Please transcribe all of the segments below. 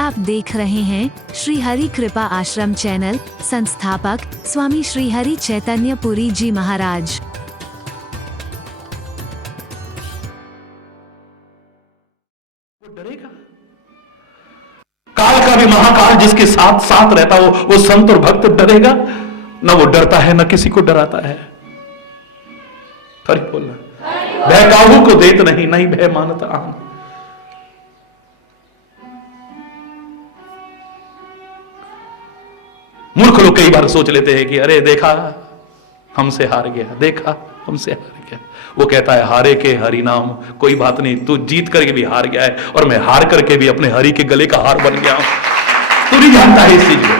आप देख रहे हैं श्री हरि कृपा आश्रम चैनल। संस्थापक स्वामी श्री हरि चैतन्य पुरी जी महाराज। वो डरेगा? काल का भी महाकाल जिसके साथ साथ रहता हो वो संत और भक्त डरेगा? ना वो डरता है ना किसी को डराता है। हरि बोलना। भय काहू को देत नहीं, नहीं भय मानत आन। मूर्ख लोग कई बार सोच लेते हैं कि अरे देखा हमसे हार गया, देखा हमसे हार गया। वो कहता है हारे के हरि नाम, कोई बात नहीं, तू जीत करके भी हार गया है और मैं हार करके भी अपने हरि के गले का हार बन गया हूं। तू नहीं जानता है इस चीज को,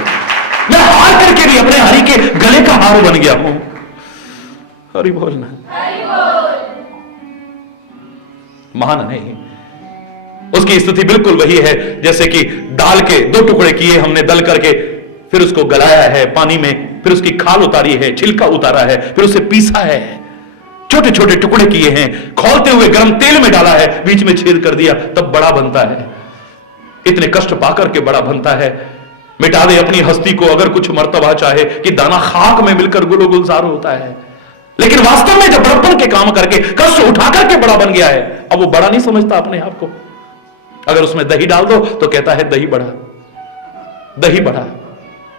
मैं हार करके भी अपने हरि के गले का हार बन गया हूं। हरि बोलना। महान नहीं, उसकी स्थिति बिल्कुल वही है जैसे कि दाल के दो टुकड़े किए हमने, दल करके फिर उसको गलाया है पानी में, फिर उसकी खाल उतारी है, छिलका उतारा है, फिर उसे पीसा है, छोटे छोटे टुकड़े किए हैं, खौलते हुए गर्म तेल में डाला है, बीच में छेद कर दिया, तब बड़ा बनता है। इतने कष्ट पाकर के बड़ा बनता है। मिटा दे अपनी हस्ती को अगर कुछ मर्तबा चाहे कि दाना खाक में मिलकर गुलो गुलजार होता है। लेकिन वास्तव में जब बड़प्पन के काम करके कष्ट उठा करके बड़ा बन गया है, अब वो बड़ा नहीं समझता अपने आप को। अगर उसमें दही डाल दो तो कहता है दही बड़ा, दही बड़ा,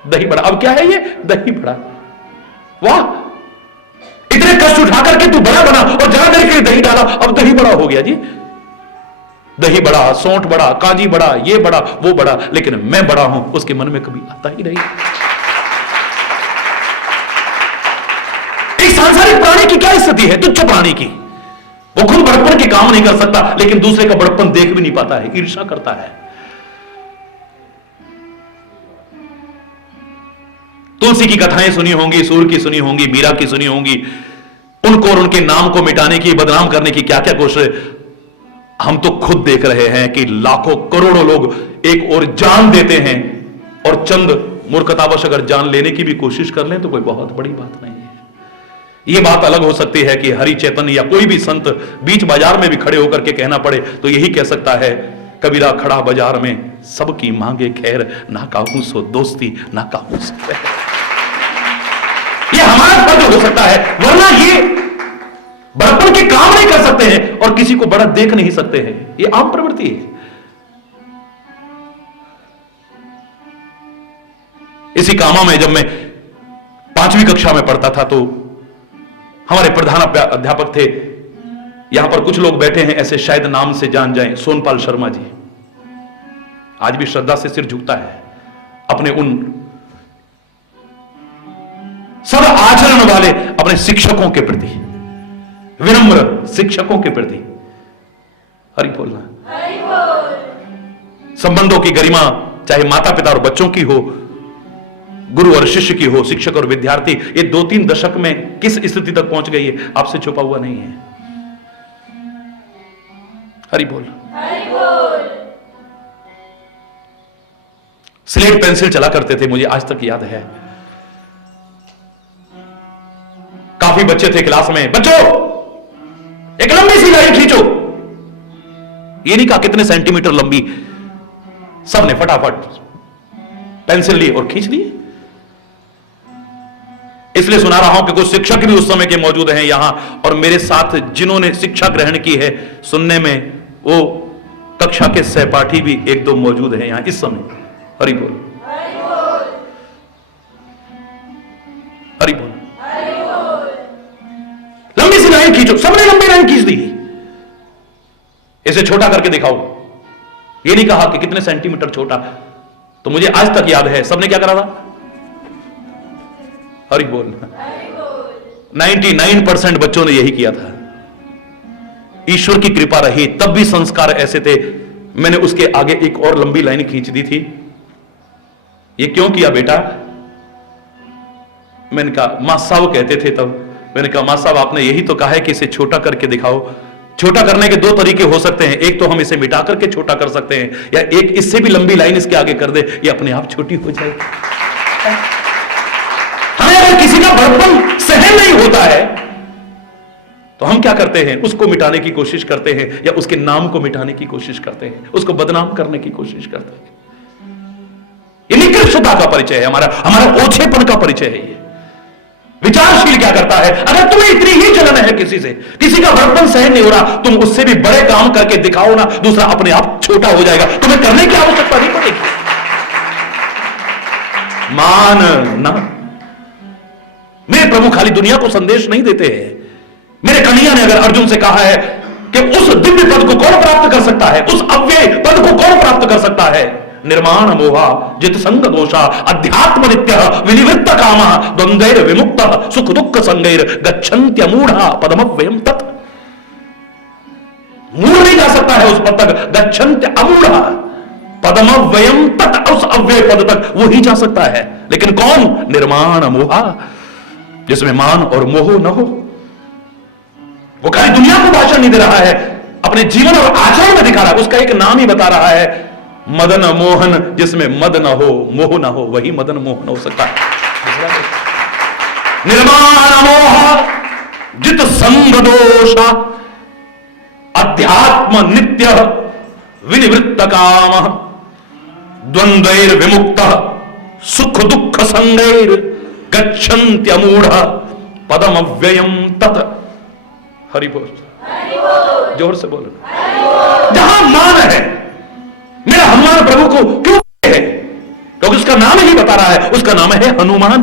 दही बड़ा। अब क्या है ये? दही बड़ा। वाह, इतने कष्ट उठा करके तू बड़ा बना और जरा देर के लिए दही डाला, अब दही बड़ा हो गया जी। दही बड़ा, सौंठ बड़ा, काजी बड़ा, ये बड़ा, वो बड़ा, लेकिन मैं बड़ा हूं उसके मन में कभी आता ही नहीं। एक सांसारिक प्राणी की क्या स्थिति है? तुच्छ प्राणी की। वो खुद बड़प्पन के काम नहीं कर सकता, लेकिन दूसरे का बड़प्पन देख भी नहीं पाता है, ईर्ष्या करता है। तुलसी की कथाएं सुनी होंगी, सूर की सुनी होंगी, मीरा की सुनी होंगी। उनको और उनके नाम को मिटाने की, बदनाम करने की क्या क्या कोशिश हम तो खुद देख रहे हैं कि लाखों करोड़ों लोग एक और जान देते हैं, और चंद मूर्खतावश अगर जान लेने की भी कोशिश कर लें तो कोई बहुत बड़ी बात नहीं है। यह बात अलग हो सकती है कि हरि चैतन्य या कोई भी संत बीच बाजार में भी खड़े होकर के कहना पड़े तो यही कह सकता है, कबीरा खड़ा बाजार में सबकी मांगे खैर, ना काहू सो दोस्ती ना काहू सो खैर। ये हमारा फर्ज हो सकता है, वरना ये बड़प्पन के काम नहीं कर सकते हैं और किसी को बड़ा देख नहीं सकते हैं। ये आम प्रवृत्ति है। इसी कामा में जब मैं 5वीं कक्षा में पढ़ता था तो हमारे प्रधान अध्यापक थे, यहां पर कुछ लोग बैठे हैं ऐसे शायद नाम से जान जाएं, सोनपाल शर्मा जी। आज भी श्रद्धा से सिर झुकता है अपने उन सब आचरण वाले अपने शिक्षकों के प्रति, विनम्र शिक्षकों के प्रति। हरि बोलना। संबंधों की गरिमा चाहे माता पिता और बच्चों की हो, गुरु और शिष्य की हो, शिक्षक और विद्यार्थी, ये 2-3 दशक में किस स्थिति तक पहुंच गई है आपसे छुपा हुआ नहीं है। हरि बोल। स्लेट पेंसिल चला करते थे, मुझे आज तक याद है। काफी बच्चे थे क्लास में, बच्चों एक लंबी सी लाइन खींचो। ये नहीं कहा कितने सेंटीमीटर लंबी, सबने फटाफट पेंसिल ली और खींच ली। इसलिए सुना रहा हूं कि कुछ शिक्षक भी उस समय के मौजूद हैं यहां, और मेरे साथ जिन्होंने शिक्षा ग्रहण की है सुनने में, वो कक्षा के सहपाठी भी 1-2 मौजूद हैं यहां इस समय। हरि बोल, हरि बोल। लंबी सी लाइन खींचो, सबने लंबी लाइन खींच दी। इसे छोटा करके दिखाओ। ये नहीं कहा कि कितने सेंटीमीटर छोटा, तो मुझे आज तक याद है सबने क्या करा था? हरि बोल। 99% बच्चों ने यही किया था। ईश्वर की कृपा रही, तब भी संस्कार ऐसे थे। मैंने उसके आगे एक और लंबी लाइन खींच दी थी। ये क्यों किया बेटा? मैंने कहा, मां साहब कहते थे तब, मैंने कहा मां साहब आपने यही तो कहा है कि इसे छोटा करके दिखाओ। छोटा करने के 2 तरीके हो सकते हैं, एक तो हम इसे मिटा करके छोटा कर सकते हैं, या एक इससे भी लंबी लाइन इसके आगे कर दे, ये अपने आप छोटी हो जाएगी। हमें अगर किसी का बड़प्पन सहन नहीं होता है तो हम क्या करते हैं? उसको मिटाने की कोशिश करते हैं, या उसके नाम को मिटाने की कोशिश करते हैं, उसको बदनाम करने की कोशिश करते हैं। तुच्छता का परिचय है, हमारा ओछेपन का परिचय है ये। विचारशील क्या करता है, अगर तुम्हें इतनी ही जलन है किसी से, किसी का बर्तन सहन नहीं हो रहा, तुम उससे भी बड़े काम करके दिखाओ ना, दूसरा अपने आप छोटा हो जाएगा, तुम्हें करने की आवश्यकता नहीं पड़ेगी। मान ना, मेरे प्रभु खाली दुनिया को संदेश नहीं देते हैं। मेरे कन्हैया ने अगर अर्जुन से कहा है कि उस दिव्य पद को कौन प्राप्त कर सकता है, उस अव्यय पद को कौन प्राप्त कर सकता है, निर्माण मोहा जित संग दोषा अध्यात्म नित्य विनिवृत्त कामा द्वंद्वैर विमुक्त सुख दुख संगैर गच्छन्त्य मूढ़ा पदमव्ययम तत्। मूढ़ नहीं जा सकता है उस पद तक, गच्छन्त्य अमूढ़ा पदमव्ययम तत्, उस अव्यय पद तक वो ही जा सकता है। लेकिन कौन? निर्माण मोहा, जिसमें मान और मोह न हो। वो खाली दुनिया को भाषण नहीं दे रहा है, अपने जीवन और आचरण में दिखा रहा है। उसका एक नाम ही बता रहा है, मदन मोहन, जिसमें मद न हो मोह न हो, वही मदन मोहन हो सकता है। निर्माण मोह जित संग दोषा अध्यात्म नित्य विनिवृत्त काम द्वंद्वैर विमुक्त सुख दुख संगैर गच्छन्त्यमूढ़ पदम अव्ययम तत्। हरि बोल, जोर से बोलो। जहां मान है, मेरा हनुमान प्रभु को क्यों है? क्योंकि उसका नाम ही बता रहा है, उसका नाम है हनुमान।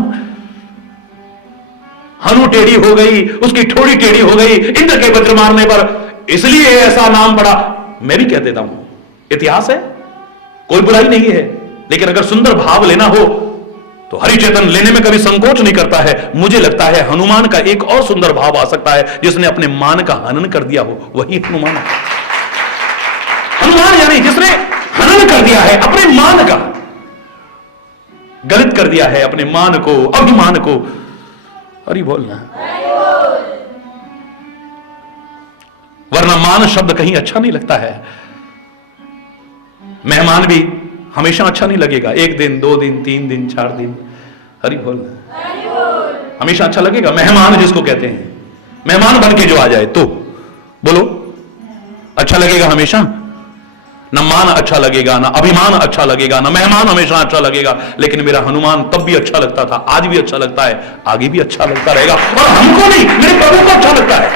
हनु टेढ़ी हो गई, उसकी ठोड़ी टेढ़ी हो गई इंद्र के वज्र मारने पर, इसलिए ऐसा नाम पड़ा। मैं भी कह देता हूं, इतिहास है, कोई बुराई नहीं है, लेकिन अगर सुंदर भाव लेना हो तो हरिचेतन लेने में कभी संकोच नहीं करता है। मुझे लगता है हनुमान का एक और सुंदर भाव आ सकता है, जिसने अपने मान का हनन कर दिया हो, वही हनुमान है। हनुमान यानी जिसने हनन कर दिया है अपने मान का, गलत कर दिया है अपने मान को, अभिमान को। हरि बोलना, वरना मान शब्द कहीं अच्छा नहीं लगता है। मेहमान भी हमेशा अच्छा नहीं लगेगा, एक दिन, 2 दिन, 3 दिन, 4 दिन। हरि बोल, हमेशा अच्छा लगेगा। मेहमान जिसको कहते हैं, मेहमान बन के जो आ जाए तो बोलो अच्छा लगेगा हमेशा? न मान अच्छा लगेगा, ना अभिमान अच्छा लगेगा, ना मेहमान हमेशा अच्छा लगेगा। लेकिन मेरा हनुमान तब भी अच्छा लगता था, आज भी अच्छा लगता है, आगे भी अच्छा लगता रहेगा। और हमको नहीं, मेरे प्रभु को अच्छा लगता है,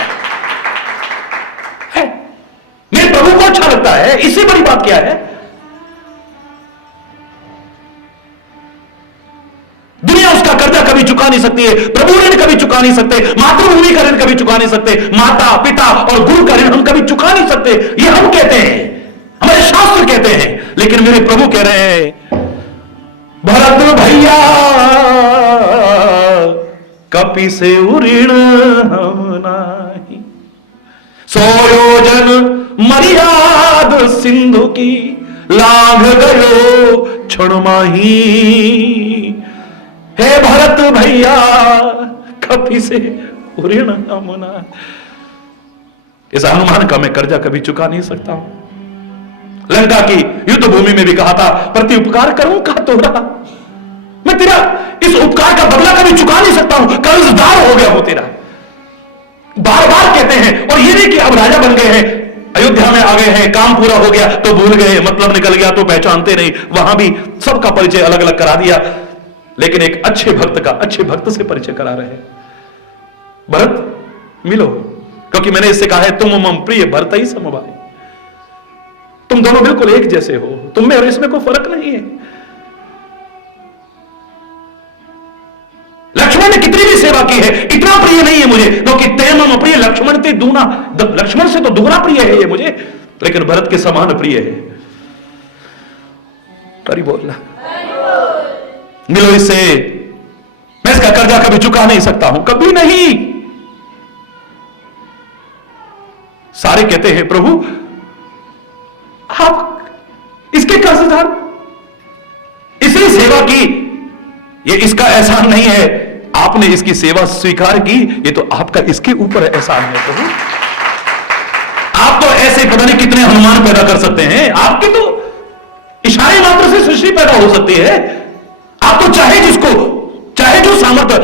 मेरे प्रभु को अच्छा लगता है। इससे बड़ी बात क्या है? दुनिया उसका कर्जा कभी चुका नहीं सकती है, प्रभु ऋण कभी चुका नहीं सकते, मातृभूमि का ऋण कभी चुका नहीं सकते, माता पिता और गुरु का ऋण हम कभी चुका नहीं सकते। ये हम कहते हैं, हमारे शास्त्र कहते हैं, लेकिन मेरे प्रभु कह रहे हैं, भरत भैया कपि से ऋण हम नाही, 100 योजन मर्याद सिंधु की लांघ गयो क्षण माही। हे भरत भैया कपि से ऋण हम नाही। इस हनुमान का मैं कर्जा कभी चुका नहीं सकता हूं। लंका की युद्ध भूमि में भी कहा था, प्रति उपकार करूं का तोरा, मैं तेरा इस उपकार का बदला कभी चुका नहीं सकता हूं, कर्जदार हो गया हूं तेरा। बार बार कहते हैं, और ये नहीं कि अब राजा बन गए हैं, अयोध्या में आ गए हैं, काम पूरा हो गया तो भूल गए, मतलब निकल गया तो पहचानते नहीं। वहां भी सबका परिचय अलग अलग करा दिया, लेकिन एक अच्छे भक्त का अच्छे भक्त से परिचय करा रहे हैं। भरत मिलो, क्योंकि मैंने इससे कहा है, तुम मम प्रिय भरत ही समभाई, तुम दोनों बिल्कुल एक जैसे हो, तुम में और इसमें कोई फर्क नहीं है। लक्ष्मण ने कितनी भी सेवा की है, इतना प्रिय नहीं है मुझे, क्योंकि ते मम प्रिय लक्ष्मण ते दूना, लक्ष्मण से तो दुगना प्रिय है ये मुझे, लेकिन भरत के समान प्रिय है। करी बोलना, मिलो इससे, मैं इसका कर्जा कभी चुका नहीं सकता हूं, कभी नहीं। सारे कहते हैं, प्रभु आप इसके कर्जदार, इसने सेवा की, ये इसका एहसान नहीं है, आपने इसकी सेवा स्वीकार की, ये तो आपका इसके ऊपर एहसान है। प्रभु आप तो ऐसे पता नहीं कितने हनुमान पैदा कर सकते हैं, आपके तो इशारे मात्र से सृष्टि पैदा हो सकती है। आप तो चाहे जिसको, चाहे जो सामर्थ्य,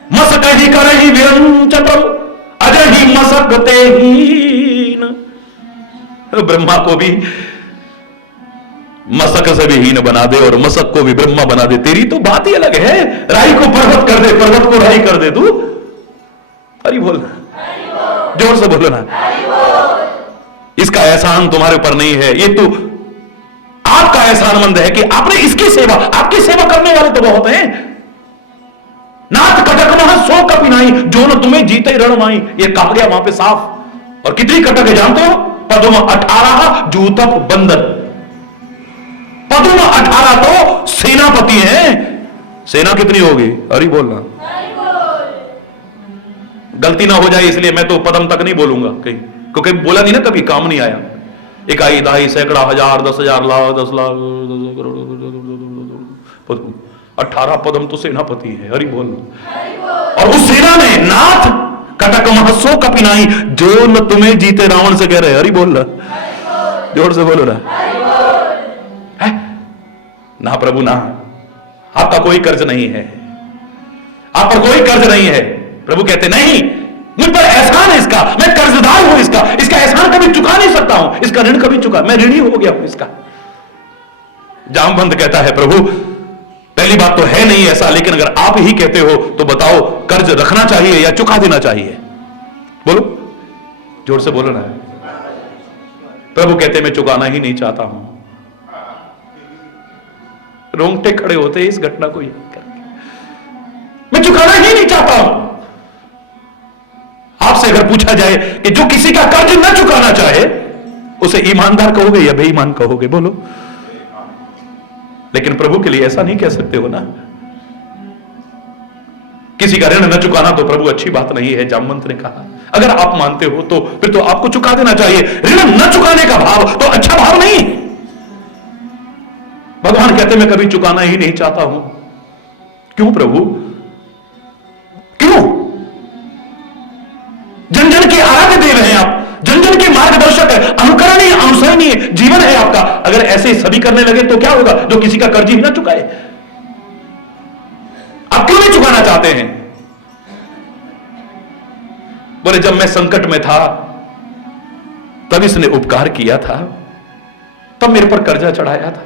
मसक ही कर ही व्यंचतम अजर ही मसकते ही, ब्रह्मा को भी मसक से भी हीन बना दे और मसक को भी ब्रह्मा बना दे। तेरी तो बात ही अलग है, राई को पर्वत कर दे, पर्वत को राई कर दे तू। हरि बोल, जोर से बोलो ना। इसका एहसान तुम्हारे ऊपर नहीं है, ये तो आपका एहसानमंद है कि आपने इसकी सेवा, आपकी सेवा करने वाले तो बहुत हैं। नाथ कटक महा सो कपि नाई, जो न तुम्हें जीते रण माई, ये कहा गया वहां पे साफ। और कितनी कटक है जानते हो? पदुम 18 जूतप बंदन। पदुम 18 तो सेनापति हैं। सेना कितनी होगी? हरि बोलना। गलती ना हो जाए इसलिए मैं तो पदम तक नहीं बोलूंगा कहीं, क्योंकि बोला नहीं ना कभी, काम नहीं आया। इकाई, दहाई, सैकड़ा, हजार, 10,000, लाख, 10 लाख, 18 पदम तो सेनापति है। हरि बोल। और उस सेना में नाथ कटक महसो कपिनाई, जो न तुम्हें जीते रावण से कह रहे। हरि बोल रहा, जोर से बोलो ना। ना प्रभु ना, आपका कोई कर्ज नहीं है, आप पर कोई कर्ज नहीं है। प्रभु कहते नहीं, मुझ पर एहसान है इसका, मैं कर्जदार हूं इसका, इसका एहसान कभी चुका नहीं सकता हूं, इसका ऋण कभी चुका, मैं ऋणी हो गया हूं इसका। जामवंत कहता है प्रभु पहली बात तो है नहीं ऐसा, लेकिन अगर आप ही कहते हो तो बताओ कर्ज रखना चाहिए या चुका देना चाहिए? बोलो, जोर से बोलो ना। प्रभु कहते मैं चुकाना ही नहीं चाहता हूं। रोंगटे खड़े होते इस घटना को याद करके। मैं चुकाना ही नहीं चाहता हूं। आपसे अगर पूछा जाए कि जो किसी का कर्ज न चुकाना चाहे उसे ईमानदार कहोगे या बेईमान कहोगे? बोलो। लेकिन प्रभु के लिए ऐसा नहीं कह सकते हो ना। किसी का ऋण न चुकाना तो प्रभु अच्छी बात नहीं है, जामवंत ने कहा। अगर आप मानते हो तो फिर तो आपको चुका देना चाहिए। ऋण न चुकाने का भाव तो अच्छा भाव नहीं। भगवान कहते मैं कभी चुकाना ही नहीं चाहता हूं। क्यों प्रभु, क्यों? जन जन के आराध्य देव हैं आप, जन जन के मार्गदर्शक है, अनुकरणीय अनुसरणीय जीवन है आपका। अगर ऐसे सभी करने लगे तो क्या होगा? जो किसी का कर्ज ही ना चुकाए। आप क्यों नहीं चुकाना चाहते हैं? बोले जब मैं संकट में था तब इसने उपकार किया था, तब मेरे पर कर्जा चढ़ाया था,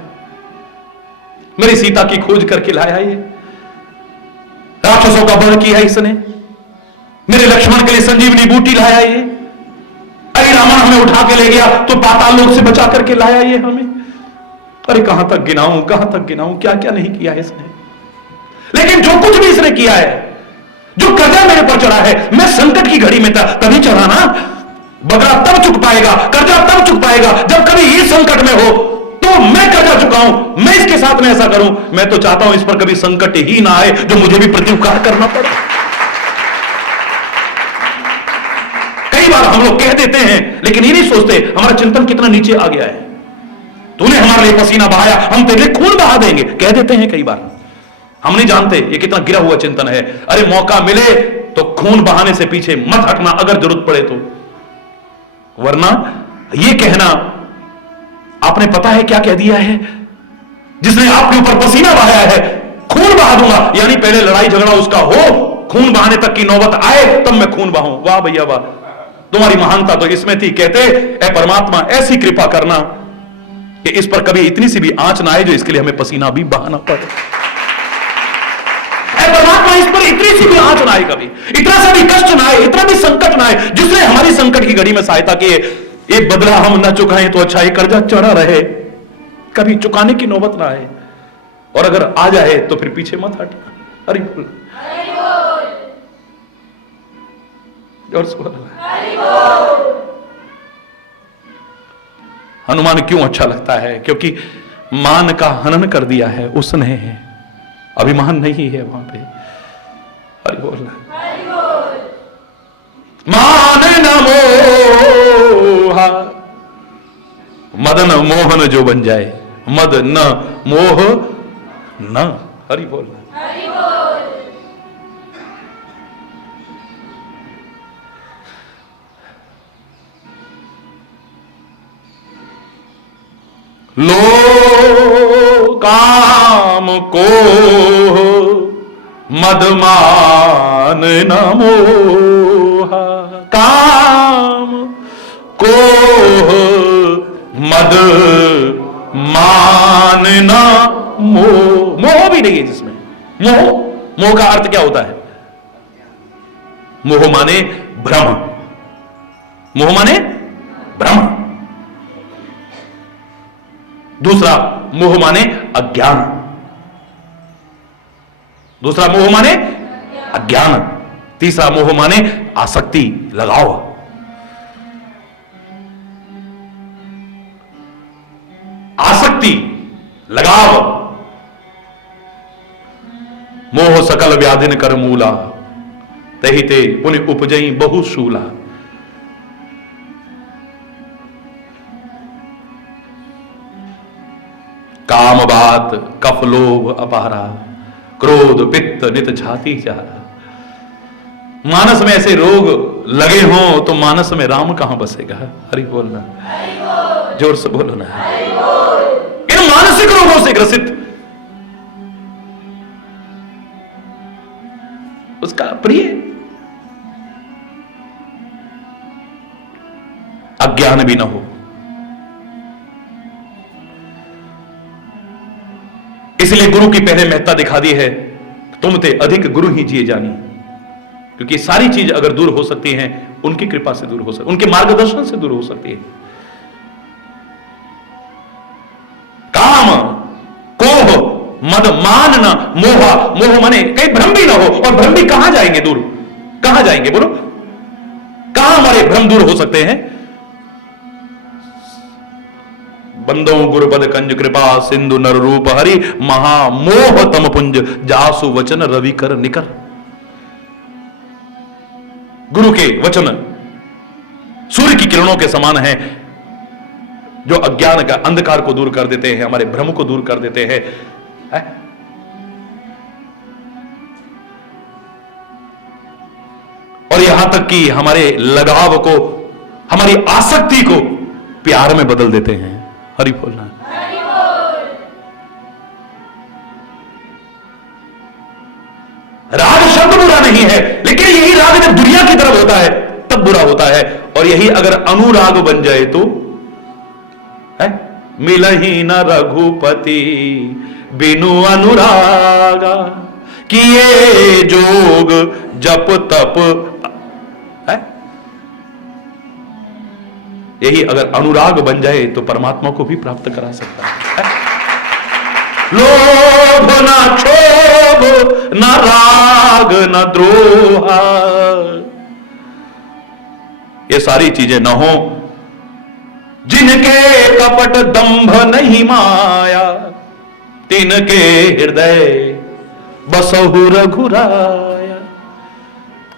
मेरी सीता की खोज करके लाया, ये राक्षसों का वध किया इसने, मेरे लक्ष्मण के लिए संजीवनी बूटी लाया ये, अरे रावण हमें उठा के ले गया तो पाताल लोक से बचा करके लाया ये हमें। अरे कहां तक गिनाऊं, कहां तक गिनाऊं, क्या क्या नहीं किया है इसने। लेकिन जो कुछ भी इसने किया है, जो कर्जा मेरे पर चढ़ा है, मैं संकट की घड़ी में था तभी चढ़ा ना। बगरा तब चुक पाएगा, कर्जा तब चुक पाएगा जब कभी ये संकट में हो तो मैं कर्जा चुकाऊं, मैं इसके साथ में ऐसा करूं। मैं तो चाहता हूं इस पर कभी संकट ही ना आए जो मुझे भी प्रत्युपकार करना पड़े। कई बार हम लोग कह देते हैं लेकिन ये नहीं सोचते हमारा चिंतन कितना नीचे आ गया है। तूने हमारे लिए पसीना बहाया, हम तेरे लिए खून बहा देंगे, कह देते हैं कई बार। हम नहीं जानते ये कितना गिरा हुआ चिंतन है। अरे मौका मिले तो खून बहाने से पीछे मत हटना अगर जरूरत पड़े तो, वरना ये कहना आपने पता है क्या कह दिया है? जिसने आपके ऊपर पसीना बहाया है खून बहा दूंगा, यानी पहले लड़ाई झगड़ा उसका हो, खून बहाने तक की नौबत आए तब मैं खून बहाऊं। वाह भैया वाह, तुम्हारी महानता तो इसमें थी। कहते ऐ परमात्मा ऐसी कृपा करना कि इस पर कभी इतनी सी भी आंच ना आए जो इसके लिए हमें पसीना भी बहाना पड़े। ऐ परमात्मा इस पर इतनी सी भी आंच ना आए, कभी इतना सा भी कष्ट ना आए, इतना भी संकट ना आए जिसने हमारी संकट की घड़ी में सहायता की। एक बदला हम ना चुकाएं तो अच्छा, ये कर्जा चढ़ा रहे, कभी चुकाने की नौबत ना आए, और अगर आ जाए तो फिर पीछे मत हटना। हरि बोल, और हनुमान क्यों अच्छा लगता है? क्योंकि मान का हनन कर दिया है उसने, अभिमान नहीं है वहां पे। हरि बोल, मान न मोहा, मदन मोहन जो बन जाए, मद न मोह न। हरि बोल, लो काम को मदमान न मोहा, काम को मद मान मानना मोह, मोह भी नहीं है जिसमें। मोह, मोह का अर्थ क्या होता है? मोह माने भ्रम, मोह माने भ्रम। दूसरा मोह माने अज्ञान, दूसरा मोह माने अज्ञान। तीसरा मोह माने आसक्ति, लगाव। आसक्ति, लगाव। मोह सकल व्याधिन कर मूला, तही ते पुण्य उपजई बहु शूला। काम बात कफ लोभ अपारा, क्रोध पित्त नित छाती चारा। मानस में ऐसे रोग लगे हों तो मानस में राम कहां बसेगा? हरि बोलना, जोर से बोलो ना। इन मानसिक रोगों से ग्रसित उसका प्रिय अज्ञान भी ना हो। इसलिए गुरु की पहले महत्ता दिखा दी है, तुम ते अधिक गुरु ही जिए जानी। क्योंकि सारी चीज अगर दूर हो सकती हैं, उनकी कृपा से दूर हो सकती, उनके मार्गदर्शन से दूर हो सकती है। काम, कोह, मद, मान न मोहा। मोह माने कहीं भ्रम भी ना हो, और भ्रम भी कहां जाएंगे दूर? कहां जाएंगे बोलो? कहां हमारे भ्रम दूर हो सकते हैं? बंदो गुरुपद कंज कृपा सिंधु नर रूप हरि, महामोह तम पुंज जासु वचन रवि कर निकर। गुरु के वचन सूर्य की किरणों के समान हैं, जो अज्ञान का अंधकार को दूर कर देते हैं, हमारे भ्रम को दूर कर देते हैं। और यहां तक कि हमारे लगाव को, हमारी आसक्ति को प्यार में बदल देते हैं। हरि बोलना। राग शब्द बुरा नहीं है, लेकिन यही राग जब दुनिया की तरफ होता है तब बुरा होता है। और यही अगर अनुराग बन जाए तो है, मिलही न रघुपति बिनु अनुरागा, किए जोग जप तप है। यही अगर अनुराग बन जाए तो परमात्मा को भी प्राप्त करा सकता है। लोभ न क्षोभ न राग न द्रोहा, ये सारी चीजें न हो, जिनके कपट दंभ नहीं माया, तिनके हृदय बसहु रघुराया।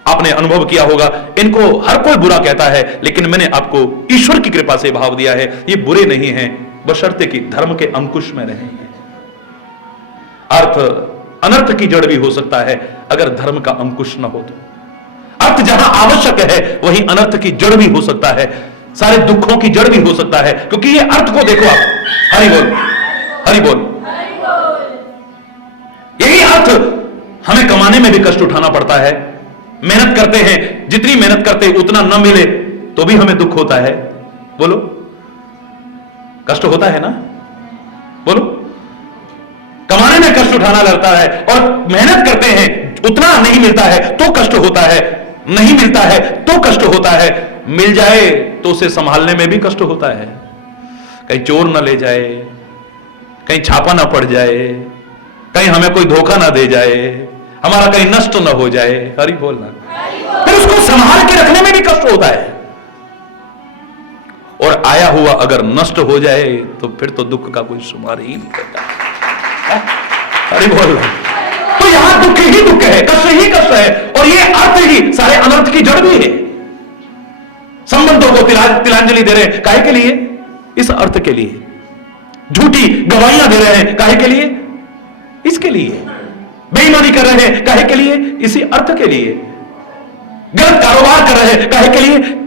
आपने अनुभव किया होगा, इनको हर कोई बुरा कहता है, लेकिन मैंने आपको ईश्वर की कृपा से भाव दिया है, ये बुरे नहीं हैं, बशर्ते कि धर्म के अंकुश में रहे हैं। अर्थ अनर्थ की जड़ भी हो सकता है अगर धर्म का अंकुश न हो तो। अर्थ जहां आवश्यक है वहीं अनर्थ की जड़ भी हो सकता है, सारे दुखों की जड़ भी हो सकता है। क्योंकि ये अर्थ को देखो आप, हरि बोल, हरि बोल। यही अर्थ हमें कमाने में भी कष्ट उठाना पड़ता है, मेहनत करते हैं, जितनी मेहनत करते हैं उतना न मिले तो भी हमें दुख होता है। बोलो, कष्ट होता है ना? बोलो, कमाने में कष्ट उठाना लगता है, और मेहनत करते हैं उतना नहीं मिलता है तो कष्ट होता है, नहीं मिलता है तो कष्ट होता है, मिल जाए तो उसे संभालने में भी कष्ट होता है। कहीं चोर ना ले जाए, कहीं छापा ना पड़ जाए, कहीं हमें कोई धोखा ना दे जाए, हमारा कहीं नष्ट ना हो जाए। हरि बोलना। फिर उसको संभाल के रखने में भी कष्ट होता है, और आया हुआ अगर नष्ट हो जाए तो फिर तो दुख का कोई शुमार ही नहीं करता। हरि बोलना। तो यहां दुख ही दुख है, कष्ट ही कष्ट है, और ये अर्थ ही सारे अनर्थ की जड़ भी है। संबंधों को तिलांजलि दे रहे हैं, काहे के लिए? इस अर्थ के लिए। झूठी गवाहियां दे रहे हैं, काहे के लिए? इसके लिए। बेईमानी कर रहे हैं, काहे के लिए? इसी अर्थ के लिए। गलत कारोबार कर रहे हैं, काहे के लिए?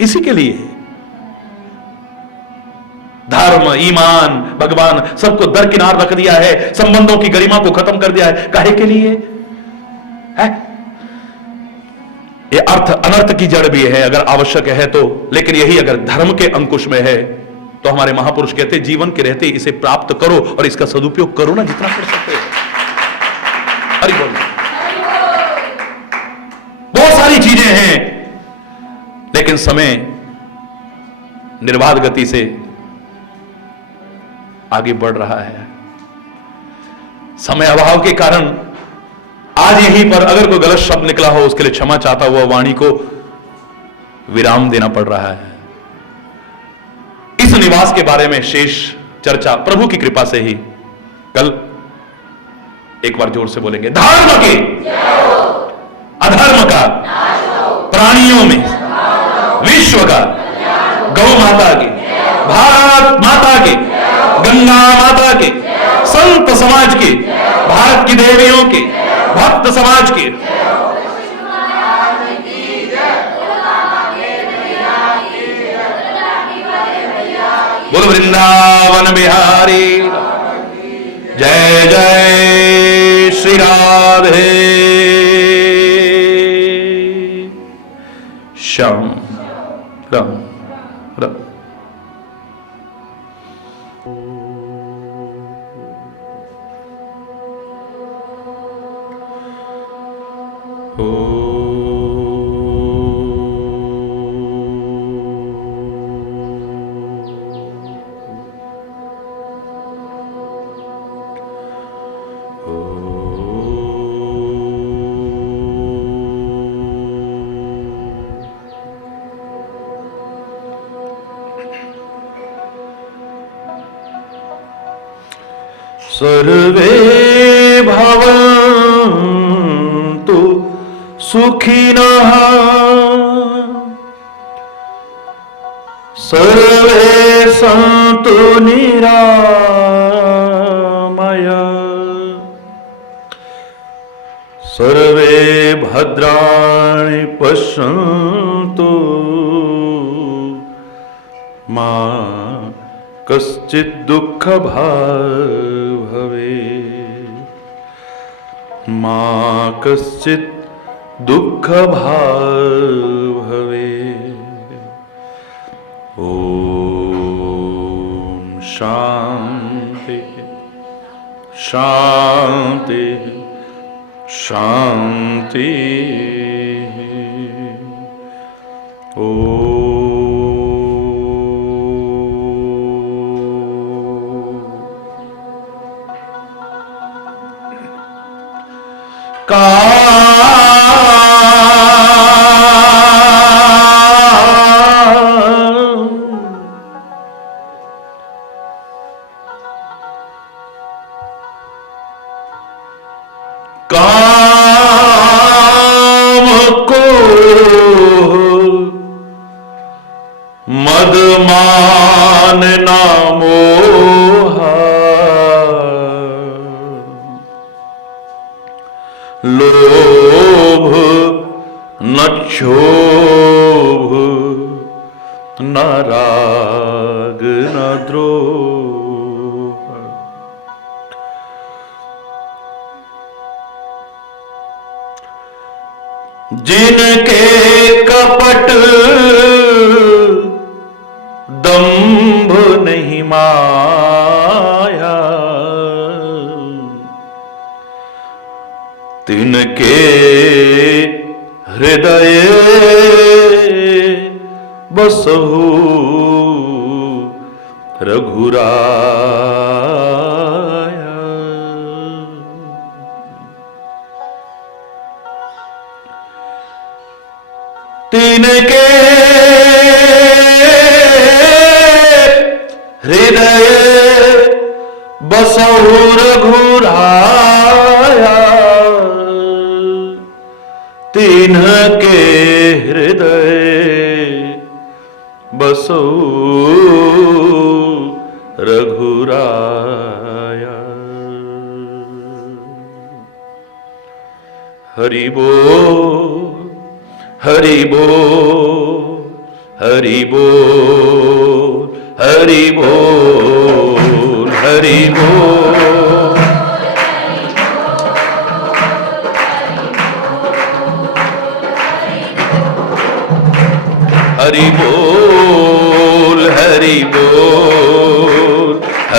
इसी के लिए। धर्म, ईमान, भगवान सबको दरकिनार रख दिया है, संबंधों की गरिमा को खत्म कर दिया है, काहे के लिए है? ये अर्थ अनर्थ की जड़ भी है अगर आवश्यक है तो, लेकिन यही अगर धर्म के अंकुश में है तो हमारे महापुरुष कहते जीवन के रहते इसे प्राप्त करो और इसका सदुपयोग करो ना जितना कर सकते हो। हरि बोल। बहुत सारी चीजें हैं, लेकिन समय निर्बाध गति से आगे बढ़ रहा है। समय अभाव के कारण आज यहीं पर अगर कोई गलत शब्द निकला हो उसके लिए क्षमा चाहता हुआ वाणी को विराम देना पड़ रहा है। इस निवास के बारे में शेष चर्चा प्रभु की कृपा से ही कल एक बार जोर से बोलेंगे। धर्म के अधर्म का प्राणियों में विश्व का गौ माता के भारत माता के गंगा माता के संत समाज के भारत की देवियों के भक्त समाज के बोलो वृंदावन बिहारी जय जय श्री राधे श्याम राम राम। सर्वे भवन्तु सुखिनः सर्वे सन्तु निरामयाः सर्वे भद्राणि पश्यन्तु मा कश्चित् दुःख भाग् भवेत् मा कश्चित् दुःख भाग् भवेत्। ओम शांति शांति शांति। ओम काम को मद मान ना मोहा लोभ न क्षोभ न राग न द्रोह। जिनके कपट दंभ नहीं माया तिनके हृदय बसहु रघुराया। तिनके हृदय बसहु रघुराया तिनके हृदय बसहु रघुराया। हरि बोल हरि बोल हरि बोल हरि बोल हरि बोल। हरि बोल हरि बोल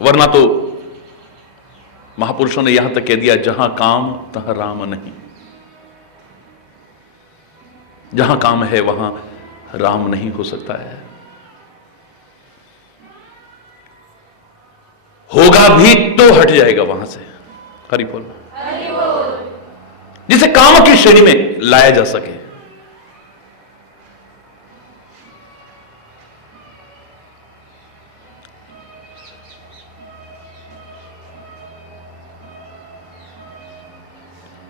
वरना तो महापुरुषों ने यहां तक कह दिया, जहां काम तहां राम नहीं। जहां काम है वहां राम नहीं हो सकता है। होगा भी तो हट जाएगा वहां से। हरि बोल। जिसे काम की श्रेणी में लाया जा सके।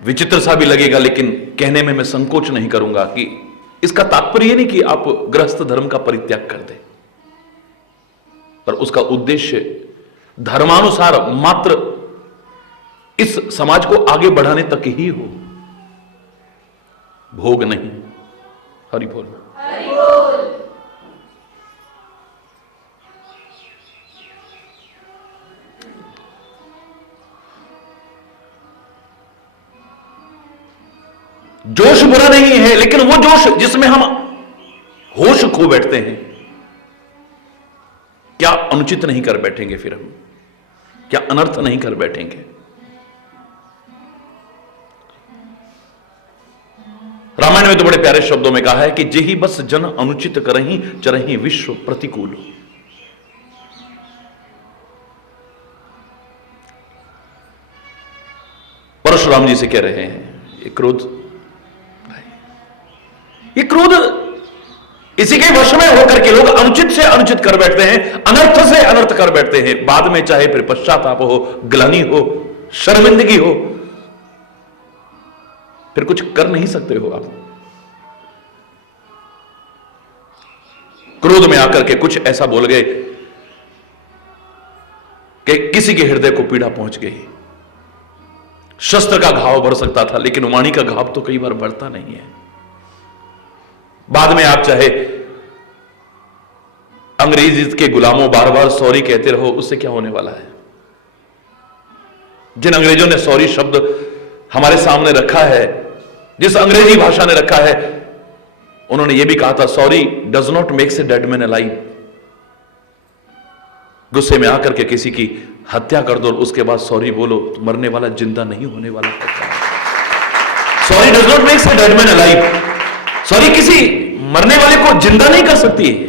विचित्र सा भी लगेगा, लेकिन कहने में मैं संकोच नहीं करूंगा कि इसका तात्पर्य नहीं कि आप गृहस्थ धर्म का परित्याग कर दें, पर उसका उद्देश्य धर्मानुसार मात्र इस समाज को आगे बढ़ाने तक ही हो, भोग नहीं। हरि बोल। जोश बुरा नहीं है, लेकिन वो जोश जिसमें हम होश खो बैठते हैं, क्या अनुचित नहीं कर बैठेंगे फिर हम? क्या अनर्थ नहीं कर बैठेंगे? रामायण में तो बड़े प्यारे शब्दों में कहा है कि जेहि बस जन अनुचित करही चरही विश्व प्रतिकूल। परशुराम जी से कह रहे हैं, ये क्रोध इसी के वश में होकर के लोग अनुचित से अनुचित कर बैठते हैं, अनर्थ से अनर्थ कर बैठते हैं। बाद में चाहे फिर पश्चाताप हो, ग्लानि हो, शर्मिंदगी हो, फिर कुछ कर नहीं सकते हो आप। क्रोध में आकर के कुछ ऐसा बोल गए कि किसी के हृदय को पीड़ा पहुंच गई। शस्त्र का घाव भर सकता था, लेकिन वाणी का घाव तो कई बार बढ़ता नहीं है। बाद में आप चाहे अंग्रेजी के गुलामों बार बार सॉरी कहते रहो, उससे क्या होने वाला है? जिन अंग्रेजों ने सॉरी शब्द हमारे सामने रखा है, जिस अंग्रेजी भाषा ने रखा है, उन्होंने यह भी कहा था, sorry does not makes a dead man alive. गुस्से में आकर के किसी की हत्या कर दो और उसके बाद सॉरी बोलो, तो मरने वाला जिंदा नहीं होने वाला। Sorry does not makes a dead man alive. Sorry किसी मरने वाले को जिंदा नहीं कर सकती है।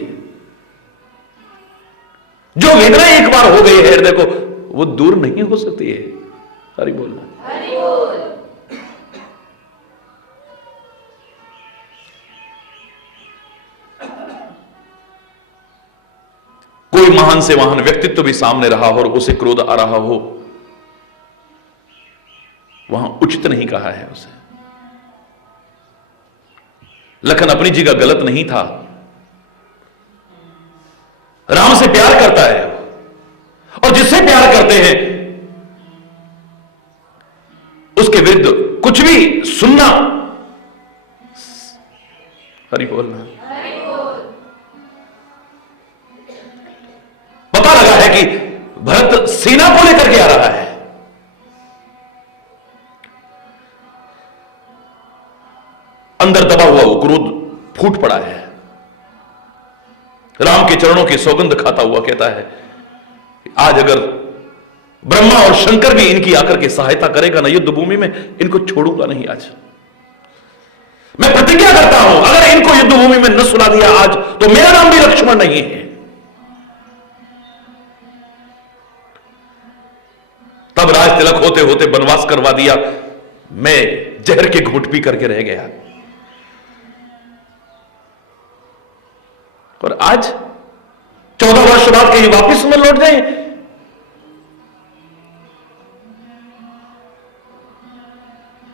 जो वेदना एक बार हो गई है हृदय को, वो दूर नहीं हो सकती है। हरि बोलना। हरि बोल। कोई महान से महान व्यक्तित्व भी सामने रहा हो और उसे क्रोध आ रहा हो, वहां उचित नहीं कहा है उसे। लखन अपनी जगह गलत नहीं था। राम से प्यार करता है, और जिससे प्यार करते हैं उसके विरुद्ध कुछ भी सुनना। हरि बोलना। पता लगा है कि भरत सेना को लेकर के आ रहा है, अंदर दबा हुआ वो क्रोध फूट पड़ा है। राम के चरणों की सौगंध खाता हुआ कहता है, आज अगर ब्रह्मा और शंकर भी इनकी आकर के सहायता करेगा ना युद्ध भूमि में, इनको छोड़ूंगा नहीं। आज मैं प्रतिज्ञा करता हूं, अगर इनको युद्ध भूमि में न सुला दिया आज, तो मेरा नाम भी लक्ष्मण नहीं है। तब राज तिलक होते होते वनवास करवा दिया, मैं जहर के घूंट पी करके रह गया। और आज 14 वर्ष बाद कहीं वापिस में लौट जाए।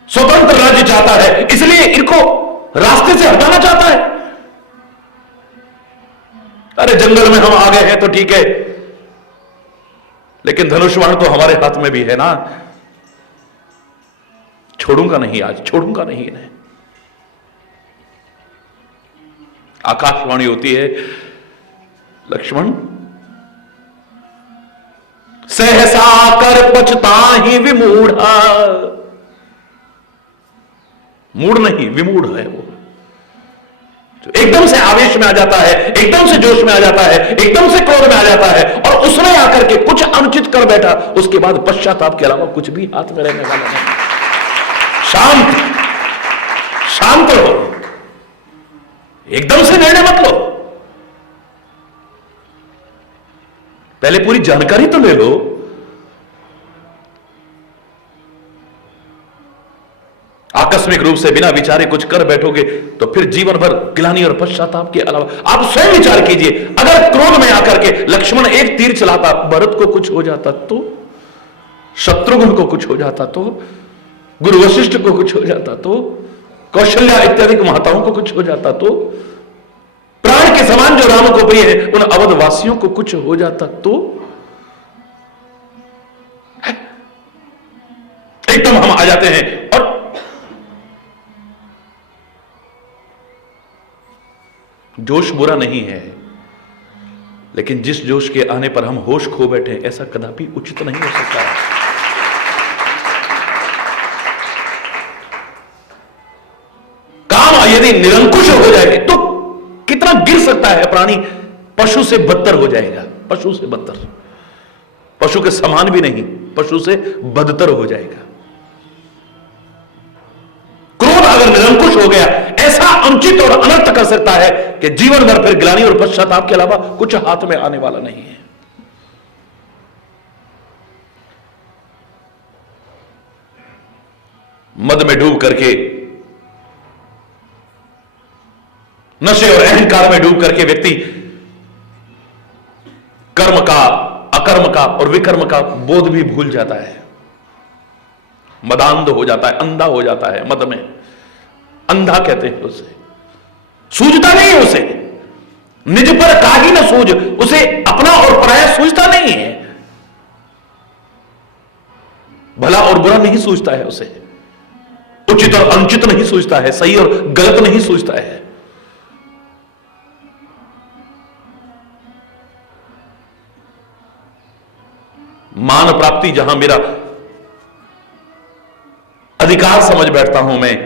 स्वतंत्र राज्य चाहता है, इसलिए इनको रास्ते से हटाना चाहता है। अरे जंगल में हम आ गए हैं तो ठीक है, लेकिन धनुष बाण तो हमारे हाथ में भी है ना। छोड़ूंगा नहीं, आज छोड़ूंगा नहीं इन्हें। आकाशवाणी होती है, लक्ष्मण सहसा कर पछताहि विमूढ़ा। मूढ़ नहीं, विमूढ़ है वो, जो एकदम से आवेश में आ जाता है, एकदम से जोश में आ जाता है, एकदम से क्रोध में आ जाता है, और उसने आकर के कुछ अनुचित अनुचित कर बैठा, उसके बाद पश्चाताप के अलावा कुछ भी हाथ में रहने वाला नहीं। शांत शांत रहो, एकदम से निर्णय मत लो, पहले पूरी जानकारी तो ले लो। आकस्मिक रूप से बिना विचारे कुछ कर बैठोगे तो फिर जीवन भर गिलानी और पश्चाताप के अलावा। आप स्वयं विचार कीजिए, अगर क्रोध में आकर के लक्ष्मण एक तीर चलाता, भरत को कुछ हो जाता तो, शत्रुघ्न को कुछ हो जाता तो, गुरु वशिष्ठ को कुछ हो जाता तो, कौशल्या इत्यादि माताओं को कुछ हो जाता तो, प्राण के समान जो राम को प्रिय है उन अवध वासियों को कुछ हो जाता तो, एकदम हम आ जाते हैं। और जोश बुरा नहीं है, लेकिन जिस जोश के आने पर हम होश खो बैठे, ऐसा कदापि उचित नहीं हो सकता। काम यदि निरंकुश हो जाए तो कितना गिर सकता है प्राणी, पशु से बदतर हो जाएगा, पशु से बदतर, पशु के समान भी नहीं, पशु से बदतर हो जाएगा। क्रोध अगर निरंकुश हो गया, ऐसा अनुचित और अनर्थ कर सकता है कि जीवन भर फिर ग्लानि और पश्चाताप के अलावा कुछ हाथ में आने वाला नहीं है। मद में डूब करके, नशे और अहंकार में डूब करके व्यक्ति कर्म का, अकर्म का और विकर्म का बोध भी भूल जाता है, मदांध हो जाता है, अंधा हो जाता है। मद में अंधा कहते हैं उसे, सूझता नहीं है उसे, निज पर काहि न सूझ, उसे अपना और पराया सूझता नहीं है, भला और बुरा नहीं सूझता है उसे, उचित और अनुचित नहीं सूझता है, सही और गलत नहीं सूझता है। मान प्राप्ति जहां मेरा अधिकार समझ बैठता हूं मैं,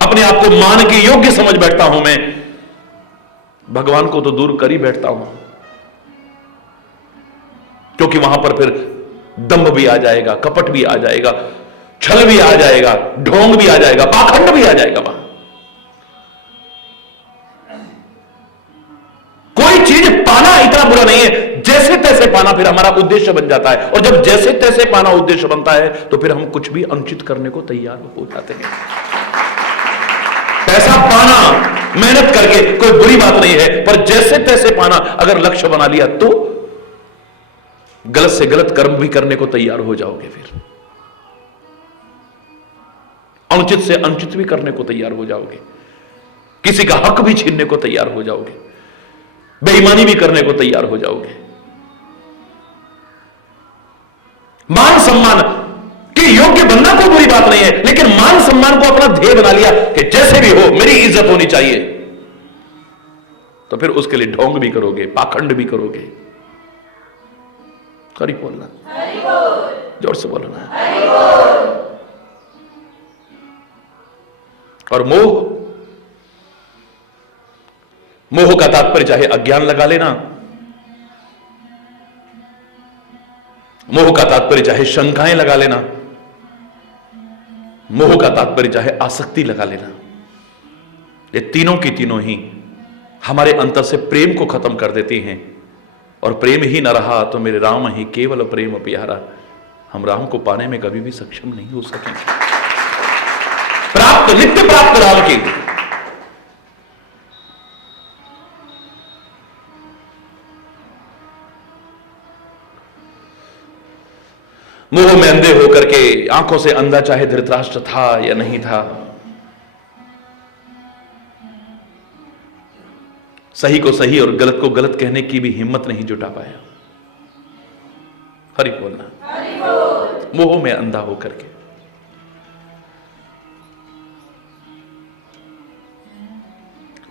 अपने आप को मान के योग्य समझ बैठता हूं मैं, भगवान को तो दूर कर ही बैठता हूं, क्योंकि वहां पर फिर दंभ भी आ जाएगा, कपट भी आ जाएगा, छल भी आ जाएगा, ढोंग भी आ जाएगा, पाखंड भी आ जाएगा। वहां कोई चीज पाना इतना बुरा नहीं है, जैसे तैसे पाना फिर हमारा उद्देश्य बन जाता है, और जब जैसे तैसे पाना उद्देश्य बनता है तो फिर हम कुछ भी अनुचित करने को तैयार हो जाते हैं। पैसा पाना मेहनत करके कोई बुरी बात नहीं है, पर जैसे तैसे पाना अगर लक्ष्य बना लिया तो गलत से गलत कर्म भी करने को तैयार हो जाओगे, फिर अनुचित से अनुचित भी करने को तैयार हो जाओगे, किसी का हक भी छीनने को तैयार हो जाओगे, बेईमानी भी करने को तैयार हो जाओगे। मान सम्मान के योग्य बनना कोई बुरी बात नहीं है, लेकिन मान सम्मान को अपना ध्येय बना लिया कि जैसे भी हो मेरी इज्जत होनी चाहिए, तो फिर उसके लिए ढोंग भी करोगे, पाखंड भी करोगे। हरि बोलना, जोर से बोलना। और मोह का तात्पर्य चाहे अज्ञान लगा लेना, मोह का तात्पर्य चाहे शंकाएं लगा लेना, मोह का तात्पर्य चाहे आसक्ति लगा लेना, ये तीनों की तीनों ही हमारे अंतर से प्रेम को खत्म कर देती हैं। और प्रेम ही न रहा तो मेरे राम ही केवल प्रेम प्यारा, हम राम को पाने में कभी भी सक्षम नहीं हो सकेंगे। प्राप्त, नित्य प्राप्त राम की, मोह में अंधे होकर के, आंखों से अंधा चाहे धृतराष्ट्र था या नहीं था, सही को सही और गलत को गलत कहने की भी हिम्मत नहीं जुटा पाया। हरि बोलना, मोह में अंधा होकर के।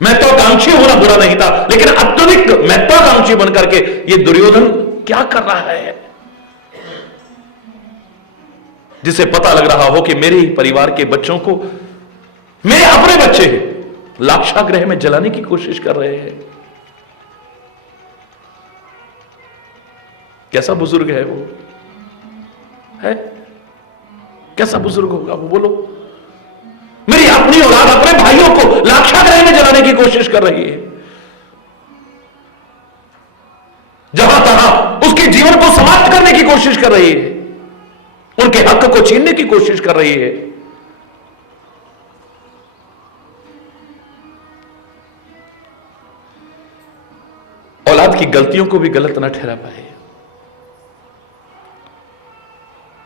महत्वाकांक्षी होना बुरा नहीं था, लेकिन अत्यधिक महत्वाकांक्षी बनकर के ये दुर्योधन क्या कर रहा है, जिसे पता लग रहा हो कि मेरे ही परिवार के बच्चों को, मेरे अपने बच्चे लाक्षागृह में जलाने की कोशिश कर रहे हैं। कैसा बुजुर्ग है वो? है कैसा बुजुर्ग होगा वो? बोलो। मेरी अपनी औलाद अपने भाइयों को लाक्षागृह में जलाने की कोशिश कर रही है, जहां तहां उसके जीवन को समाप्त करने की कोशिश कर रही है, उनके हक को छीनने की कोशिश कर रही है। औलाद की गलतियों को भी गलत न ठहरा पाए,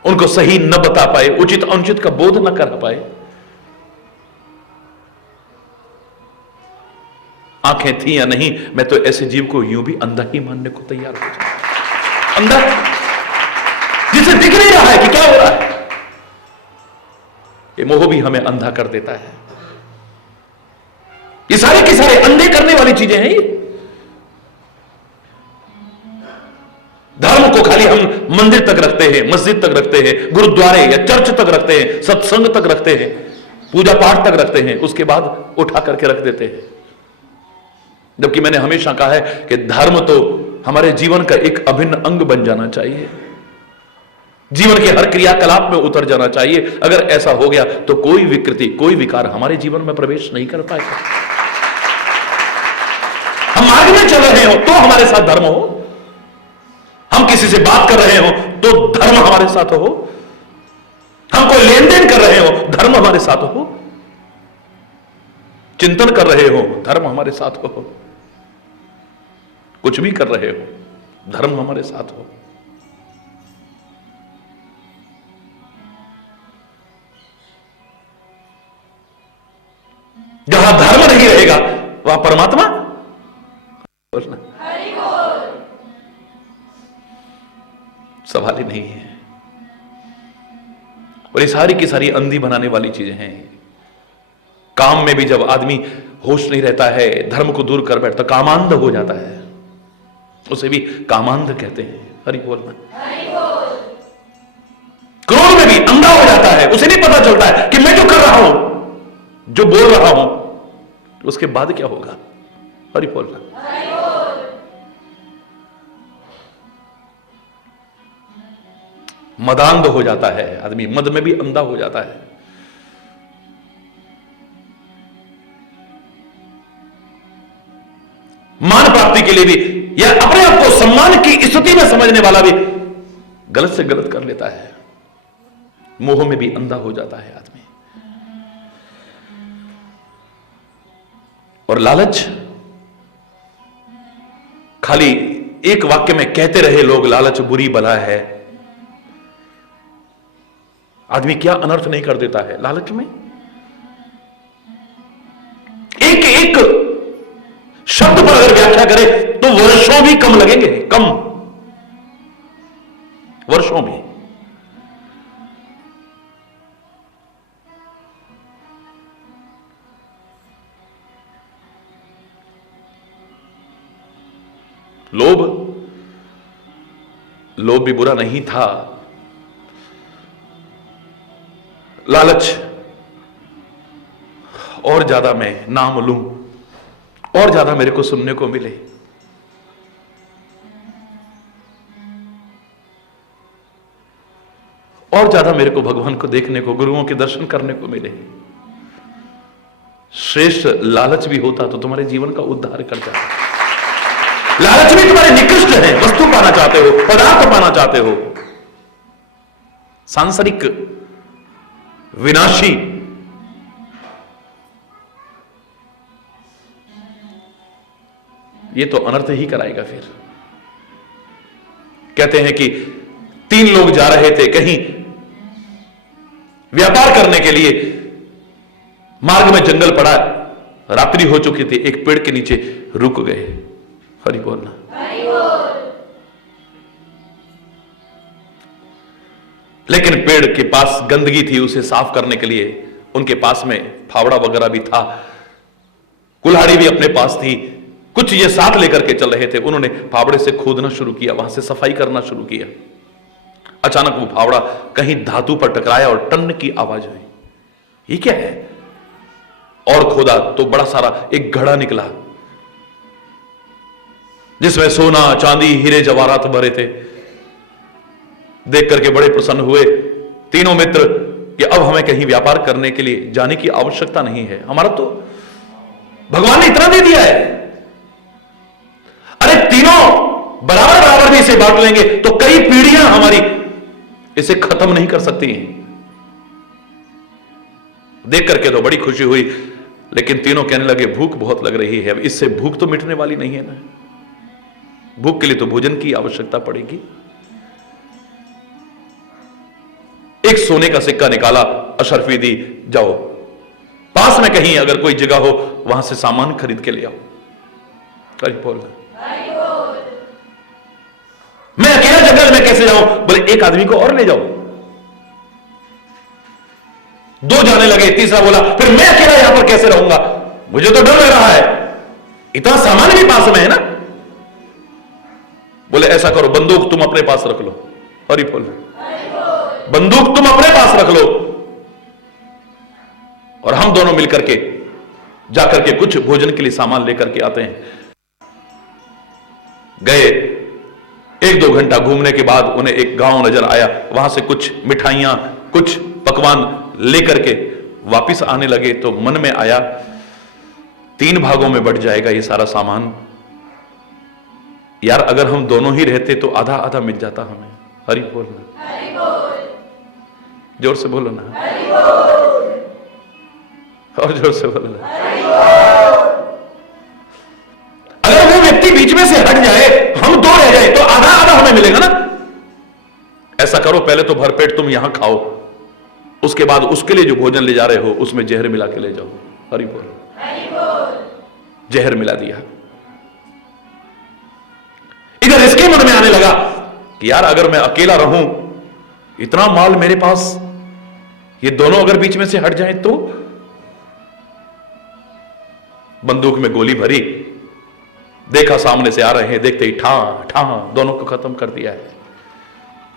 उनको सही न बता पाए, उचित अनुचित का बोध न करा पाए। आंखें थी या नहीं, मैं तो ऐसे जीव को यूं भी अंधा ही मानने को तैयार हो जाऊं। अंधा, जिसे दिख नहीं रहा है कि क्या हो रहा है। ये मोह भी हमें अंधा कर देता है। ये सारे के सारे अंधे करने वाली चीजें हैं। ये धर्म को खाली हम मंदिर तक रखते हैं, मस्जिद तक रखते हैं, गुरुद्वारे या चर्च तक रखते हैं, सत्संग तक रखते हैं, पूजा पाठ तक रखते हैं, उसके बाद उठा करके रख देते हैं। जबकि मैंने हमेशा कहा है कि धर्म तो हमारे जीवन का एक अभिन्न अंग बन जाना चाहिए, जीवन के हर क्रियाकलाप में उतर जाना चाहिए। अगर ऐसा हो गया तो कोई विकृति, कोई विकार हमारे जीवन में प्रवेश नहीं कर पाएगा। हम मार्ग में चल रहे हो तो हमारे साथ धर्म हो, हम किसी से बात कर रहे हो तो धर्म हमारे साथ हो, हम कोई लेन देन कर रहे हो धर्म हमारे साथ हो, चिंतन कर रहे हो धर्म हमारे साथ हो, कुछ भी कर रहे हो धर्म हमारे साथ हो। जहां धर्म नहीं रहेगा वहां परमात्मा बोलना सवाल ही नहीं है। और ये सारी की सारी अंधी बनाने वाली चीजें हैं। काम में भी जब आदमी होश नहीं रहता है, धर्म को दूर कर बैठता, कामांध हो जाता है, उसे भी कामांध कहते हैं। हरि बोलना। क्रोध में भी अंधा हो जाता है, उसे नहीं पता चलता है कि मैं जो कर रहा हूं, जो बोल रहा हूं, उसके बाद क्या होगा। हरि बोलना। मदांध हो जाता है आदमी, मद में भी अंधा हो जाता है। मान प्राप्ति के लिए भी या अपने आप को सम्मान की स्थिति में समझने वाला भी गलत से गलत कर लेता है। मोह में भी अंधा हो जाता है आदमी। और लालच, खाली एक वाक्य में कहते रहे लोग लालच बुरी बला है, आदमी क्या अनर्थ नहीं कर देता है लालच में। एक एक शब्द पर अगर व्याख्या करें तो वर्षों भी कम लगेंगे, कम वर्षों भी। लोभ भी बुरा नहीं था, लालच और ज्यादा मैं नाम लूं, और ज्यादा मेरे को सुनने को मिले, और ज्यादा मेरे को भगवान को देखने को, गुरुओं के दर्शन करने को मिले। श्रेष्ठ लालच भी होता तो तुम्हारे जीवन का उद्धार कर जाता। लालच भी तुम्हारे निकृष्ट है, वस्तु पाना चाहते हो, पदार्थ पाना चाहते हो, सांसारिक विनाशी। ये तो अनर्थ ही कराएगा। फिर कहते हैं कि 3 लोग जा रहे थे कहीं व्यापार करने के लिए, मार्ग में जंगल पड़ा, रात्रि हो चुकी थी, एक पेड़ के नीचे रुक गए। हरि बोलना। लेकिन पेड़ के पास गंदगी थी, उसे साफ करने के लिए उनके पास में फावड़ा वगैरह भी था, कुल्हाड़ी भी अपने पास थी, कुछ ये साथ लेकर के चल रहे थे। उन्होंने फावड़े से खोदना शुरू किया, वहां से सफाई करना शुरू किया। अचानक वो फावड़ा कहीं धातु पर टकराया और टन की आवाज हुई। ये क्या है? और खोदा तो बड़ा सारा एक घड़ा निकला जिसमें सोना चांदी हीरे जवाहरात भरे थे। देख करके बड़े प्रसन्न हुए तीनों मित्र कि अब हमें कहीं व्यापार करने के लिए जाने की आवश्यकता नहीं है, हमारा तो भगवान ने इतना दे दिया है। अरे तीनों बराबर बराबर भी इसे बांट लेंगे तो कई पीढ़ियां हमारी इसे खत्म नहीं कर सकती हैं। देख करके तो बड़ी खुशी हुई, लेकिन तीनों कहने लगे भूख बहुत लग रही है, अब इससे भूख तो मिटने वाली नहीं है ना, भूख के लिए तो भोजन की आवश्यकता पड़ेगी। एक सोने का सिक्का निकाला, अशरफी दी, जाओ पास में कहीं अगर कोई जगह हो वहां से सामान खरीद के ले आओ। कहीं बोल मैं अकेला जंगल में कैसे जाऊं? बोले एक आदमी को और ले जाओ। दो जाने लगे, तीसरा बोला फिर मैं अकेला यहां पर कैसे रहूंगा, मुझे तो डर लग रहा है, इतना सामान भी पास में है ना। बोले ऐसा करो बंदूक तुम अपने पास रख लो। हरि बोल, बंदूक तुम अपने पास रख लो और हम दोनों मिलकर के जाकर के कुछ भोजन के लिए सामान लेकर के आते हैं। गए, एक दो घंटा घूमने के बाद उन्हें एक गांव नजर आया, वहां से कुछ मिठाइयां कुछ पकवान लेकर के वापिस आने लगे तो मन में आया 3 भागों में बट जाएगा ये सारा सामान, यार अगर हम दोनों ही रहते तो आधा आधा मिल जाता हमें। हरि बोल, जोर से बोलो ना, और जोर से बोलो ना। अगर वो व्यक्ति बीच में से हट जाए, हम 2 रह जाए तो आधा आधा हमें मिलेगा ना। ऐसा करो पहले तो भरपेट तुम यहां खाओ, उसके बाद उसके लिए जो भोजन ले जा रहे हो उसमें जहर मिला के ले जाओ। हरि बोल, जहर मिला दिया। इधर इसके मन में आने लगा कि यार अगर मैं अकेला रहूं, इतना माल मेरे पास, ये दोनों अगर बीच में से हट जाएं तो। बंदूक में गोली भरी, देखा सामने से आ रहे हैं, देखते ही ठा ठा दोनों को खत्म कर दिया है।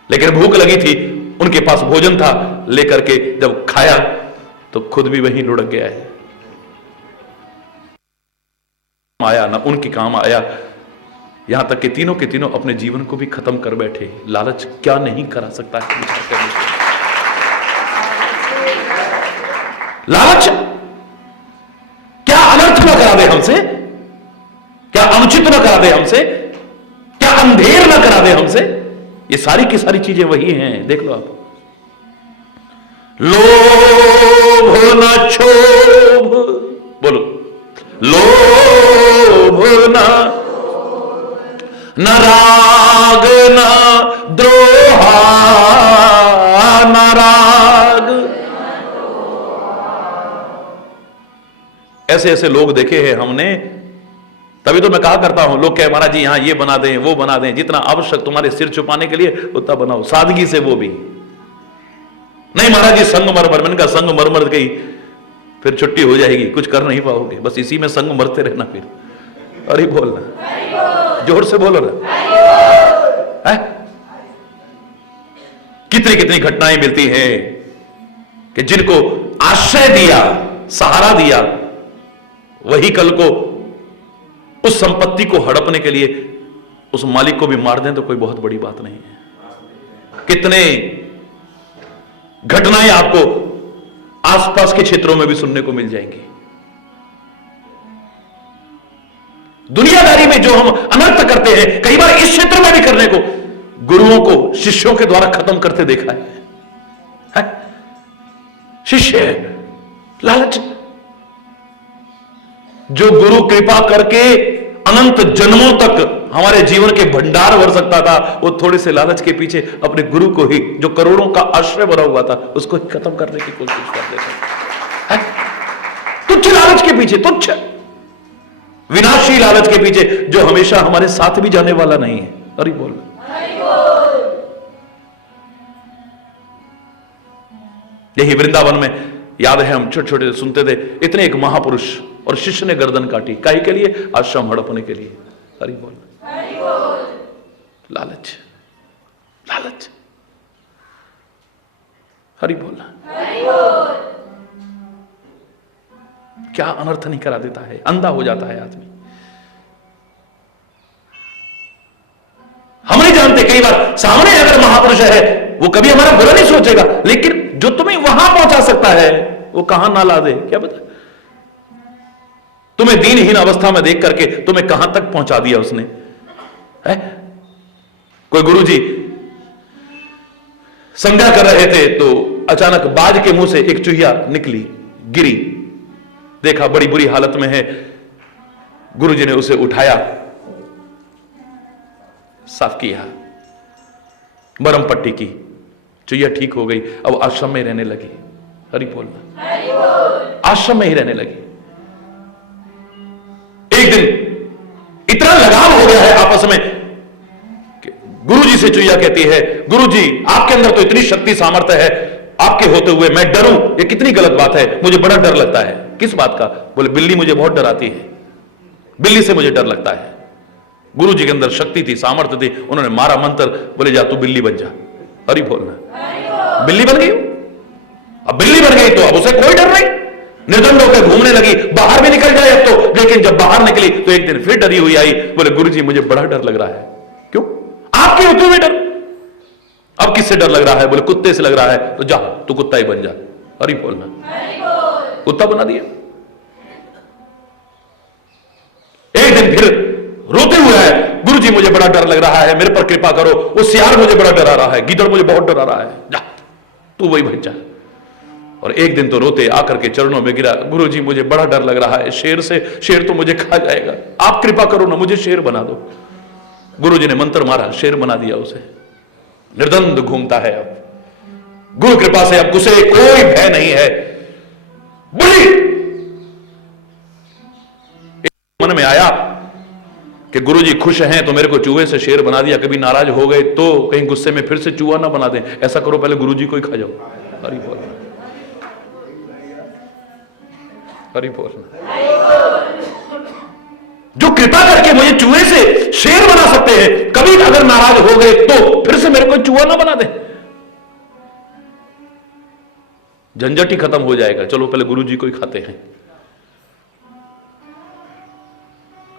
लेकिन भूख लगी थी, उनके पास भोजन था, लेकर के जब खाया तो खुद भी वहीं लुढ़क गया है। आया ना उनके काम आया, यहां तक कि तीनों के तीनों अपने जीवन को भी खत्म कर बैठे। लालच क्या नहीं करा सकता है। लालच क्या अनर्थ न करा दे हमसे, क्या अनुचित न करा दे हमसे, क्या अंधेर न करा दे हमसे। ये सारी की सारी चीजें वही हैं, देख लो आप। लोभ न क्षोभ, बोलो लोभ न राग न द्रोहा, न राग। ऐसे ऐसे लोग देखे हैं हमने, तभी तो मैं कहा करता हूं, लोग कहे महाराज जी यहां ये बना दें वो बना दें, जितना आवश्यक तुम्हारे सिर छुपाने के लिए उतना बनाओ, सादगी से वो भी नहीं। महाराज जी संगमरमर, मैंने कहा संगमरमर गई फिर छुट्टी हो जाएगी, कुछ कर नहीं पाओगे, बस इसी में संग मरते रहना फिर। अरे बोलना, जोर से बोलो ना। है? कितनी कितनी घटनाएं मिलती हैं कि जिनको आश्रय दिया, सहारा दिया, वही कल को उस संपत्ति को हड़पने के लिए उस मालिक को भी मार दें तो कोई बहुत बड़ी बात नहीं है। कितने घटनाएं आपको आसपास के क्षेत्रों में भी सुनने को मिल जाएंगी। दुनियादारी में जो हम अनर्थ करते हैं, कई बार इस क्षेत्र में भी करने को गुरुओं को शिष्यों के द्वारा खत्म करते देखा है? शिष्य लालच, जो गुरु कृपा करके अनंत जन्मों तक हमारे जीवन के भंडार भर सकता था, वो थोड़े से लालच के पीछे अपने गुरु को ही, जो करोड़ों का आश्रय भरा हुआ था, उसको ही खत्म करने की कोशिश कर देते हैं। तुच्छ लालच के पीछे, तुच्छ विनाशी लालच के पीछे, जो हमेशा हमारे साथ भी जाने वाला नहीं है। अरे बोल, यही वृंदावन में याद है, हम छोटे छोटे सुनते थे, इतने एक महापुरुष और शिष्य ने गर्दन काटी, काहे के लिए? आश्रम हड़पने के लिए। हरि बोल, लालच, लालच, हरि बोलना क्या अनर्थ नहीं करा देता है, अंधा हो जाता है आदमी। हम नहीं जानते, कई कई बार सामने अगर महापुरुष है वो कभी हमारा बुरा नहीं सोचेगा, लेकिन जो तुम्हें वहां पहुंचा सकता है वो कहां ना ला दे क्या पता। तुम्हें दीनहीन अवस्था में देख करके तुम्हें कहां तक पहुंचा दिया उसने है? कोई गुरुजी संज्ञा कर रहे थे तो अचानक बाज के मुंह से एक चूहिया निकली, गिरी, देखा बड़ी बुरी हालत में है। गुरुजी ने उसे उठाया, साफ किया, मरहम पट्टी की, चूहिया ठीक हो गई। अब आश्रम में रहने लगी। हरि बोलना, आश्रम में ही रहने लगी। एक दिन इतना लगाव हो गया है आपस में कि गुरुजी से चुईया कहती है, गुरुजी आपके अंदर तो इतनी शक्ति सामर्थ्य है, आपके होते हुए मैं डरूं, ये कितनी गलत बात है, मुझे बड़ा डर लगता है। किस बात का? बोले बिल्ली मुझे बहुत डराती है, बिल्ली से मुझे डर लगता है। गुरुजी के अंदर शक्ति थी, सामर्थ्य थी, उन्होंने मारा मंत्र, बोले जा तू बिल्ली बन जा। हरि बोलना, बिल्ली बन गई। अब बिल्ली बन गई तो अब उसे कोई डर नहीं, निर्दंड होकर घूमने लगी, बाहर भी निकल जाए अब तो। लेकिन जब बाहर निकली तो एक दिन फिर डरी हुई आई, बोले गुरुजी मुझे बड़ा डर लग रहा है। क्यों? आपके होते हुए डर। अब किससे डर लग रहा है? बोले कुत्ते से लग रहा है, तो जा तू कुत्ता ही बन जा। हरि बोलना, कुत्ता बना दिया। एक दिन फिर रोते हुए है, गुरुजी मुझे बड़ा डर लग रहा है, मेरे पर कृपा करो, वो सियार मुझे बड़ा डरा रहा है, गीदड़ मुझे बहुत डरा रहा है, जा तू वही बन जा। और एक दिन तो रोते आकर के चरणों में गिरा, गुरुजी मुझे बड़ा डर लग रहा है शेर से, शेर तो मुझे खा जाएगा, आप कृपा करो ना, मुझे शेर बना दो। गुरुजी ने मंत्र मारा, शेर बना दिया उसे, निर्दंड घूमता है। अब गुरु कृपा से अब उसे कोई भय नहीं है। बोली मन में आया कि गुरुजी खुश हैं तो मेरे को चूहे से शेर बना दिया, कभी नाराज हो गए तो कहीं गुस्से में फिर से चूहा ना बना दें, ऐसा करो पहले गुरुजी को ही खा जाओ। हरि बोल, हरि बोल। जो कृपा करके मुझे चूहे से शेर बना सकते हैं, कभी अगर नाराज हो गए तो फिर से मेरे को चूहा ना बना दे, झंझट ही खत्म हो जाएगा। चलो पहले गुरुजी को ही खाते हैं।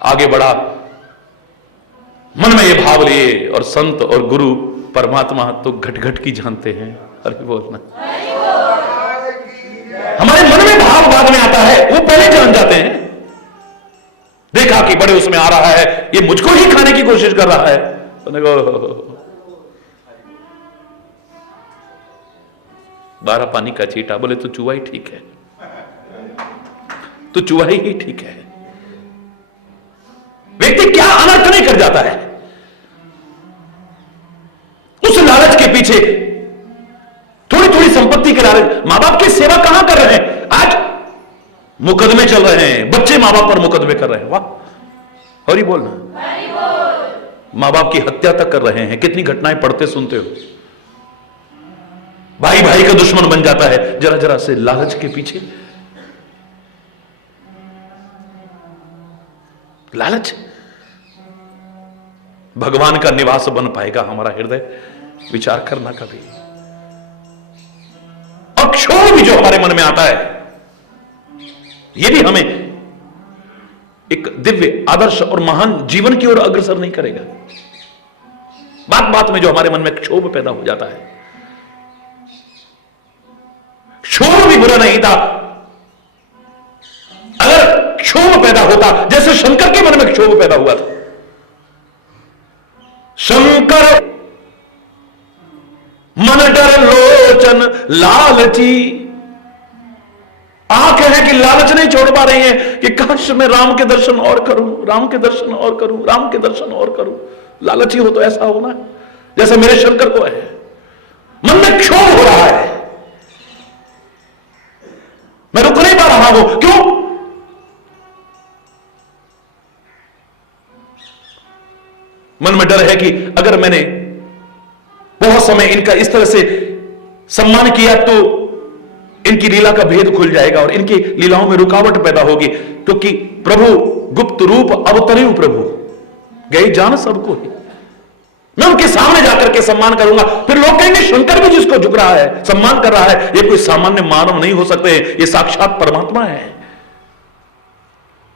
आगे बढ़ा, मन में ये भाव लिए, और संत और गुरु परमात्मा तो घट घट की जानते हैं। हरि बोलना, हमारे मन में भाव बाद में आता है, वो पहले जान जाते हैं। देखा कि बड़े उसमें आ रहा है, ये मुझको ही खाने की कोशिश कर रहा है, तो देखो 12 पानी का छींटा, बोले तो चूहा ही ठीक है, तो चूहा ही ठीक है। व्यक्ति क्या अनर्थ नहीं कर जाता है उस लालच के पीछे, थोड़ी थोड़ी संपत्ति के लालच। मां बाप की सेवा कहां कर रहे हैं? आज मुकदमे चल रहे हैं, बच्चे मां बाप पर मुकदमे कर रहे हैं। वाह, हरि बोलना, मां बाप की हत्या तक कर रहे हैं। कितनी घटनाएं पढ़ते सुनते हो, भाई भाई का दुश्मन बन जाता है जरा जरा से लालच के पीछे। लालच भगवान का निवास बन पाएगा हमारा हृदय? विचार करना कभी। और क्षोभ भी जो हमारे मन में आता है, यह भी हमें एक दिव्य आदर्श और महान जीवन की ओर अग्रसर नहीं करेगा। बात बात में जो हमारे मन में क्षोभ पैदा हो जाता है, क्षोभ भी बुरा नहीं था। अगर क्षोभ पैदा होता जैसे शंकर के मन में क्षोभ पैदा हुआ था, शंकर मन डर लोचन लालची, आंख है कि लालच नहीं छोड़ पा रही है कि काश मैं राम के दर्शन और करूं, राम के दर्शन और करूं, राम के दर्शन और करूं। लालची हो तो ऐसा होना जैसे मेरे शंकर को है। मन में क्षोभ हो रहा है, मैं रुक नहीं पा रहा हूं। क्यों? मन में डर है कि अगर मैंने बहुत समय इनका इस तरह से सम्मान किया तो इनकी लीला का भेद खुल जाएगा और इनकी लीलाओं में रुकावट पैदा होगी, क्योंकि प्रभु गुप्त रूप अवतरे प्रभु गई जान सबको ही। मैं उनके सामने जाकर के सम्मान करूंगा, फिर लोग कहेंगे शंकर भी जिसको झुक रहा है, सम्मान कर रहा है, ये कोई सामान्य मानव नहीं हो सकते, ये साक्षात परमात्मा है।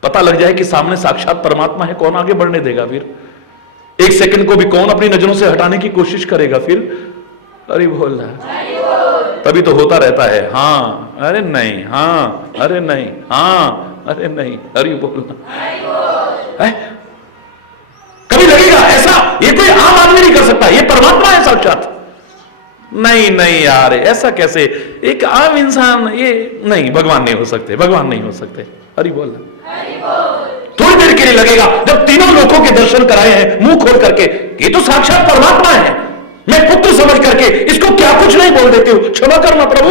पता लग जाए कि सामने साक्षात परमात्मा है, कौन आगे बढ़ने देगा? फिर एक सेकंड को भी कौन अपनी नजरों से हटाने की कोशिश करेगा फिर? अरे बोल रहा, तभी तो होता रहता है हाँ अरे नहीं, हाँ अरे नहीं, हाँ अरे नहीं, अरे बोलना। कभी लगेगा ऐसा ये कोई आम आदमी नहीं कर सकता, ये परमात्मा है साक्षात। नहीं नहीं यार ऐसा कैसे, एक आम इंसान, ये नहीं, भगवान नहीं हो सकते, भगवान नहीं हो सकते। हरि बोल। थोड़ी देर के लिए लगेगा जब तीनों लोगों के दर्शन कराए हैं मुंह खोल करके, ये तो साक्षात परमात्मा है, मैं पुत्र समझ करके इसको क्या कुछ नहीं बोल देती हूं, क्षमा करना प्रभु।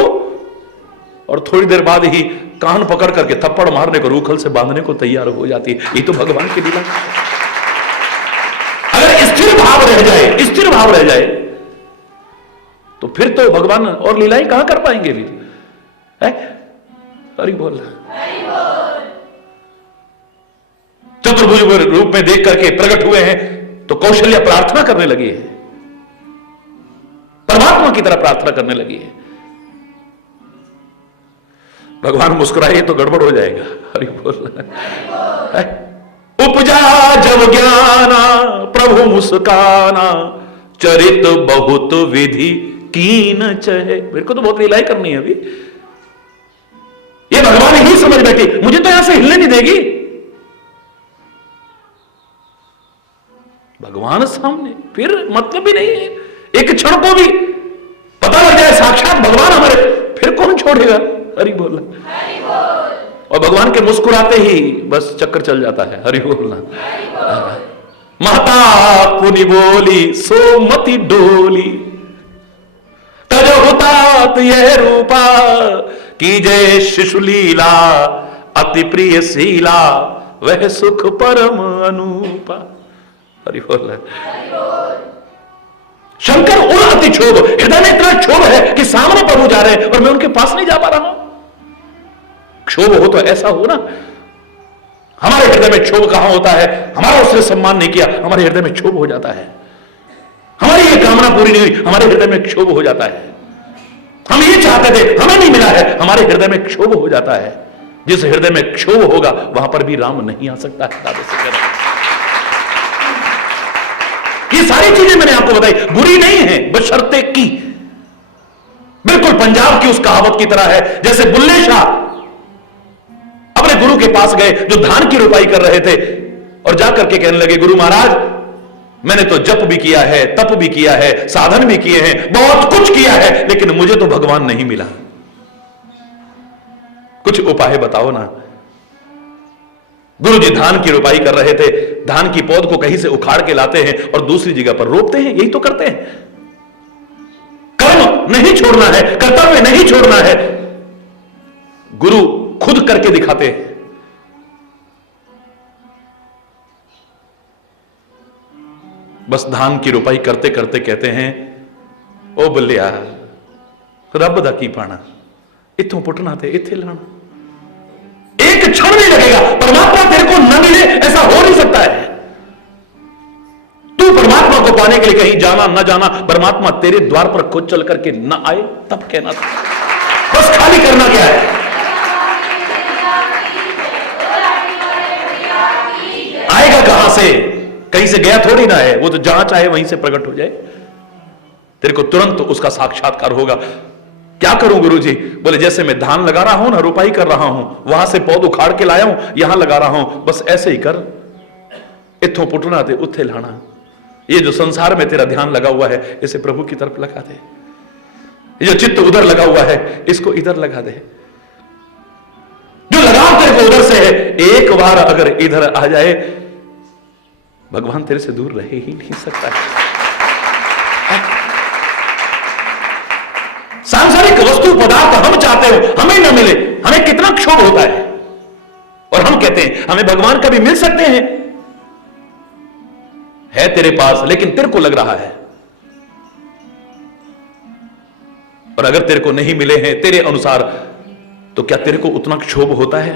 और थोड़ी देर बाद ही कान पकड़ करके थप्पड़ मारने को, रूखल से बांधने को तैयार हो जाती है। ये तो भगवान की लीला। अगर स्थिर भाव रह जाए, स्थिर भाव रह जाए, तो फिर तो भगवान और लीलाएं कहां कर पाएंगे फिर? हरि बोल। चतुर्भुज रूप में देख करके प्रकट हुए हैं तो कौशल्या प्रार्थना करने लगी है, परमात्मा की तरह प्रार्थना करने लगी है। भगवान मुस्कुराए तो गड़बड़ हो जाएगा। हरि बोल। उपजा जब ज्ञाना प्रभु मुस्काना, चरित बहुत विधि कीन चहे। मेरे को तो बहुत लीलाएं करनी है अभी, ये भगवान ही समझ बैठी, मुझे तो यहां से हिलने नहीं देगी। भगवान सामने, फिर मतलब भी नहीं है, एक क्षण को भी पता लग जाए साक्षात भगवान हमारे, फिर कौन छोड़ेगा? हरि बोल। और भगवान के मुस्कुराते ही बस चक्कर चल जाता है। हरि बोलना। माता पुनि बोली सोमति डोली, तजो हुतात यह रूपा, कीजे शिशु लीला अति प्रिय शीला, वह सुख परम अनूपा। हरि बोल। शंकर उन अति क्षोभ, हृदय में इतना क्षोभ है कि सामने प्रभु जा रहे हैं और मैं उनके पास नहीं जा पा रहा हूं। क्षोभ हो तो ऐसा हो ना, हमारे हृदय में क्षोभ कहां होता है? हमारा उसने सम्मान नहीं किया, हमारे हृदय में क्षोभ हो जाता है। हमारी ये कामना पूरी नहीं हुई, हमारे हृदय में क्षोभ हो जाता है। हम ये चाहते थे, हमें नहीं मिला है, हमारे हृदय में क्षोभ हो जाता है। जिस हृदय में क्षोभ होगा वहां पर भी राम नहीं आ सकता है। दादा से कहना, ये सारी चीजें मैंने आपको बताई, बुरी नहीं है, बशर्ते की। बिल्कुल पंजाब की उस कहावत की तरह है, जैसे बुल्ले शाह अपने गुरु के पास गए जो धान की रोपाई कर रहे थे, और जाकर के कहने लगे, गुरु महाराज मैंने तो जप भी किया है, तप भी किया है, साधन भी किए हैं, बहुत कुछ किया है, लेकिन मुझे तो भगवान नहीं मिला, कुछ उपाय बताओ ना। गुरुजी धान की रोपाई कर रहे थे, धान की पौध को कहीं से उखाड़ के लाते हैं और दूसरी जगह पर रोपते हैं, यही तो करते हैं। कर्म नहीं छोड़ना है, कर्तव्य नहीं छोड़ना है, गुरु खुद करके दिखाते हैं। बस धान की रोपाई करते करते कहते हैं, ओ बल्लिया रब दा की पाना, इथों पुटना थे इथे लाना। एक क्षण नहीं लगेगा परमात्मा तेरे को न मिले, ऐसा हो नहीं सकता है। तू परमात्मा को पाने के लिए कहीं जाना न जाना, परमात्मा तेरे द्वार पर खुद चल करके न आए तब कहना था। बस खाली करना क्या है? आएगा कहां से? कहीं से गया थोड़ी ना है, वो तो जहां चाहे वहीं से प्रकट हो जाए, तेरे को तुरंत उसका साक्षात्कार होगा। क्या करूं गुरुजी? बोले जैसे मैं धान लगा रहा हूं ना, रोपाई कर रहा हूं, वहां से पौध उखाड़ के लाया हूं, यहां लगा रहा हूं, बस ऐसे ही कर, इथों पुटना थे उथे लाना। ये जो संसार में तेरा ध्यान लगा हुआ है, इसे प्रभु की तरफ लगा दे। ये जो चित्त उधर लगा हुआ है, इसको इधर लगा दे। जो लगाव तेरे को उधर से है, एक बार अगर इधर आ जाए, भगवान तेरे से दूर रह ही नहीं सकता है। सांसारिक वस्तु पदार्थ हम चाहते हो, हमें न मिले, हमें कितना क्षोभ होता है, और हम कहते हैं हमें भगवान कभी मिल सकते हैं। है तेरे पास, लेकिन तेरे को लग रहा है, और अगर तेरे को नहीं मिले हैं तेरे अनुसार, तो क्या तेरे को उतना क्षोभ होता है?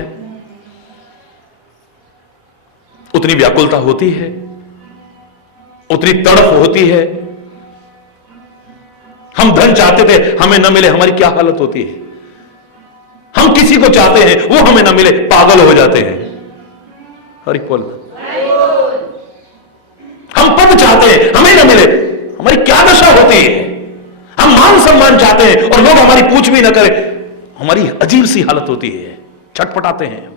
उतनी व्याकुलता होती है, उतनी तड़प होती है? हम धन चाहते थे, हमें न मिले, हमारी क्या हालत होती है? हम किसी को चाहते हैं, वो हमें न मिले, पागल हो जाते हैं। हरि बोल। हम पद हैं और लोग हमारी पूछ भी ना करें, हमारी अजीब सी हालत होती है, छटपटाते हैं।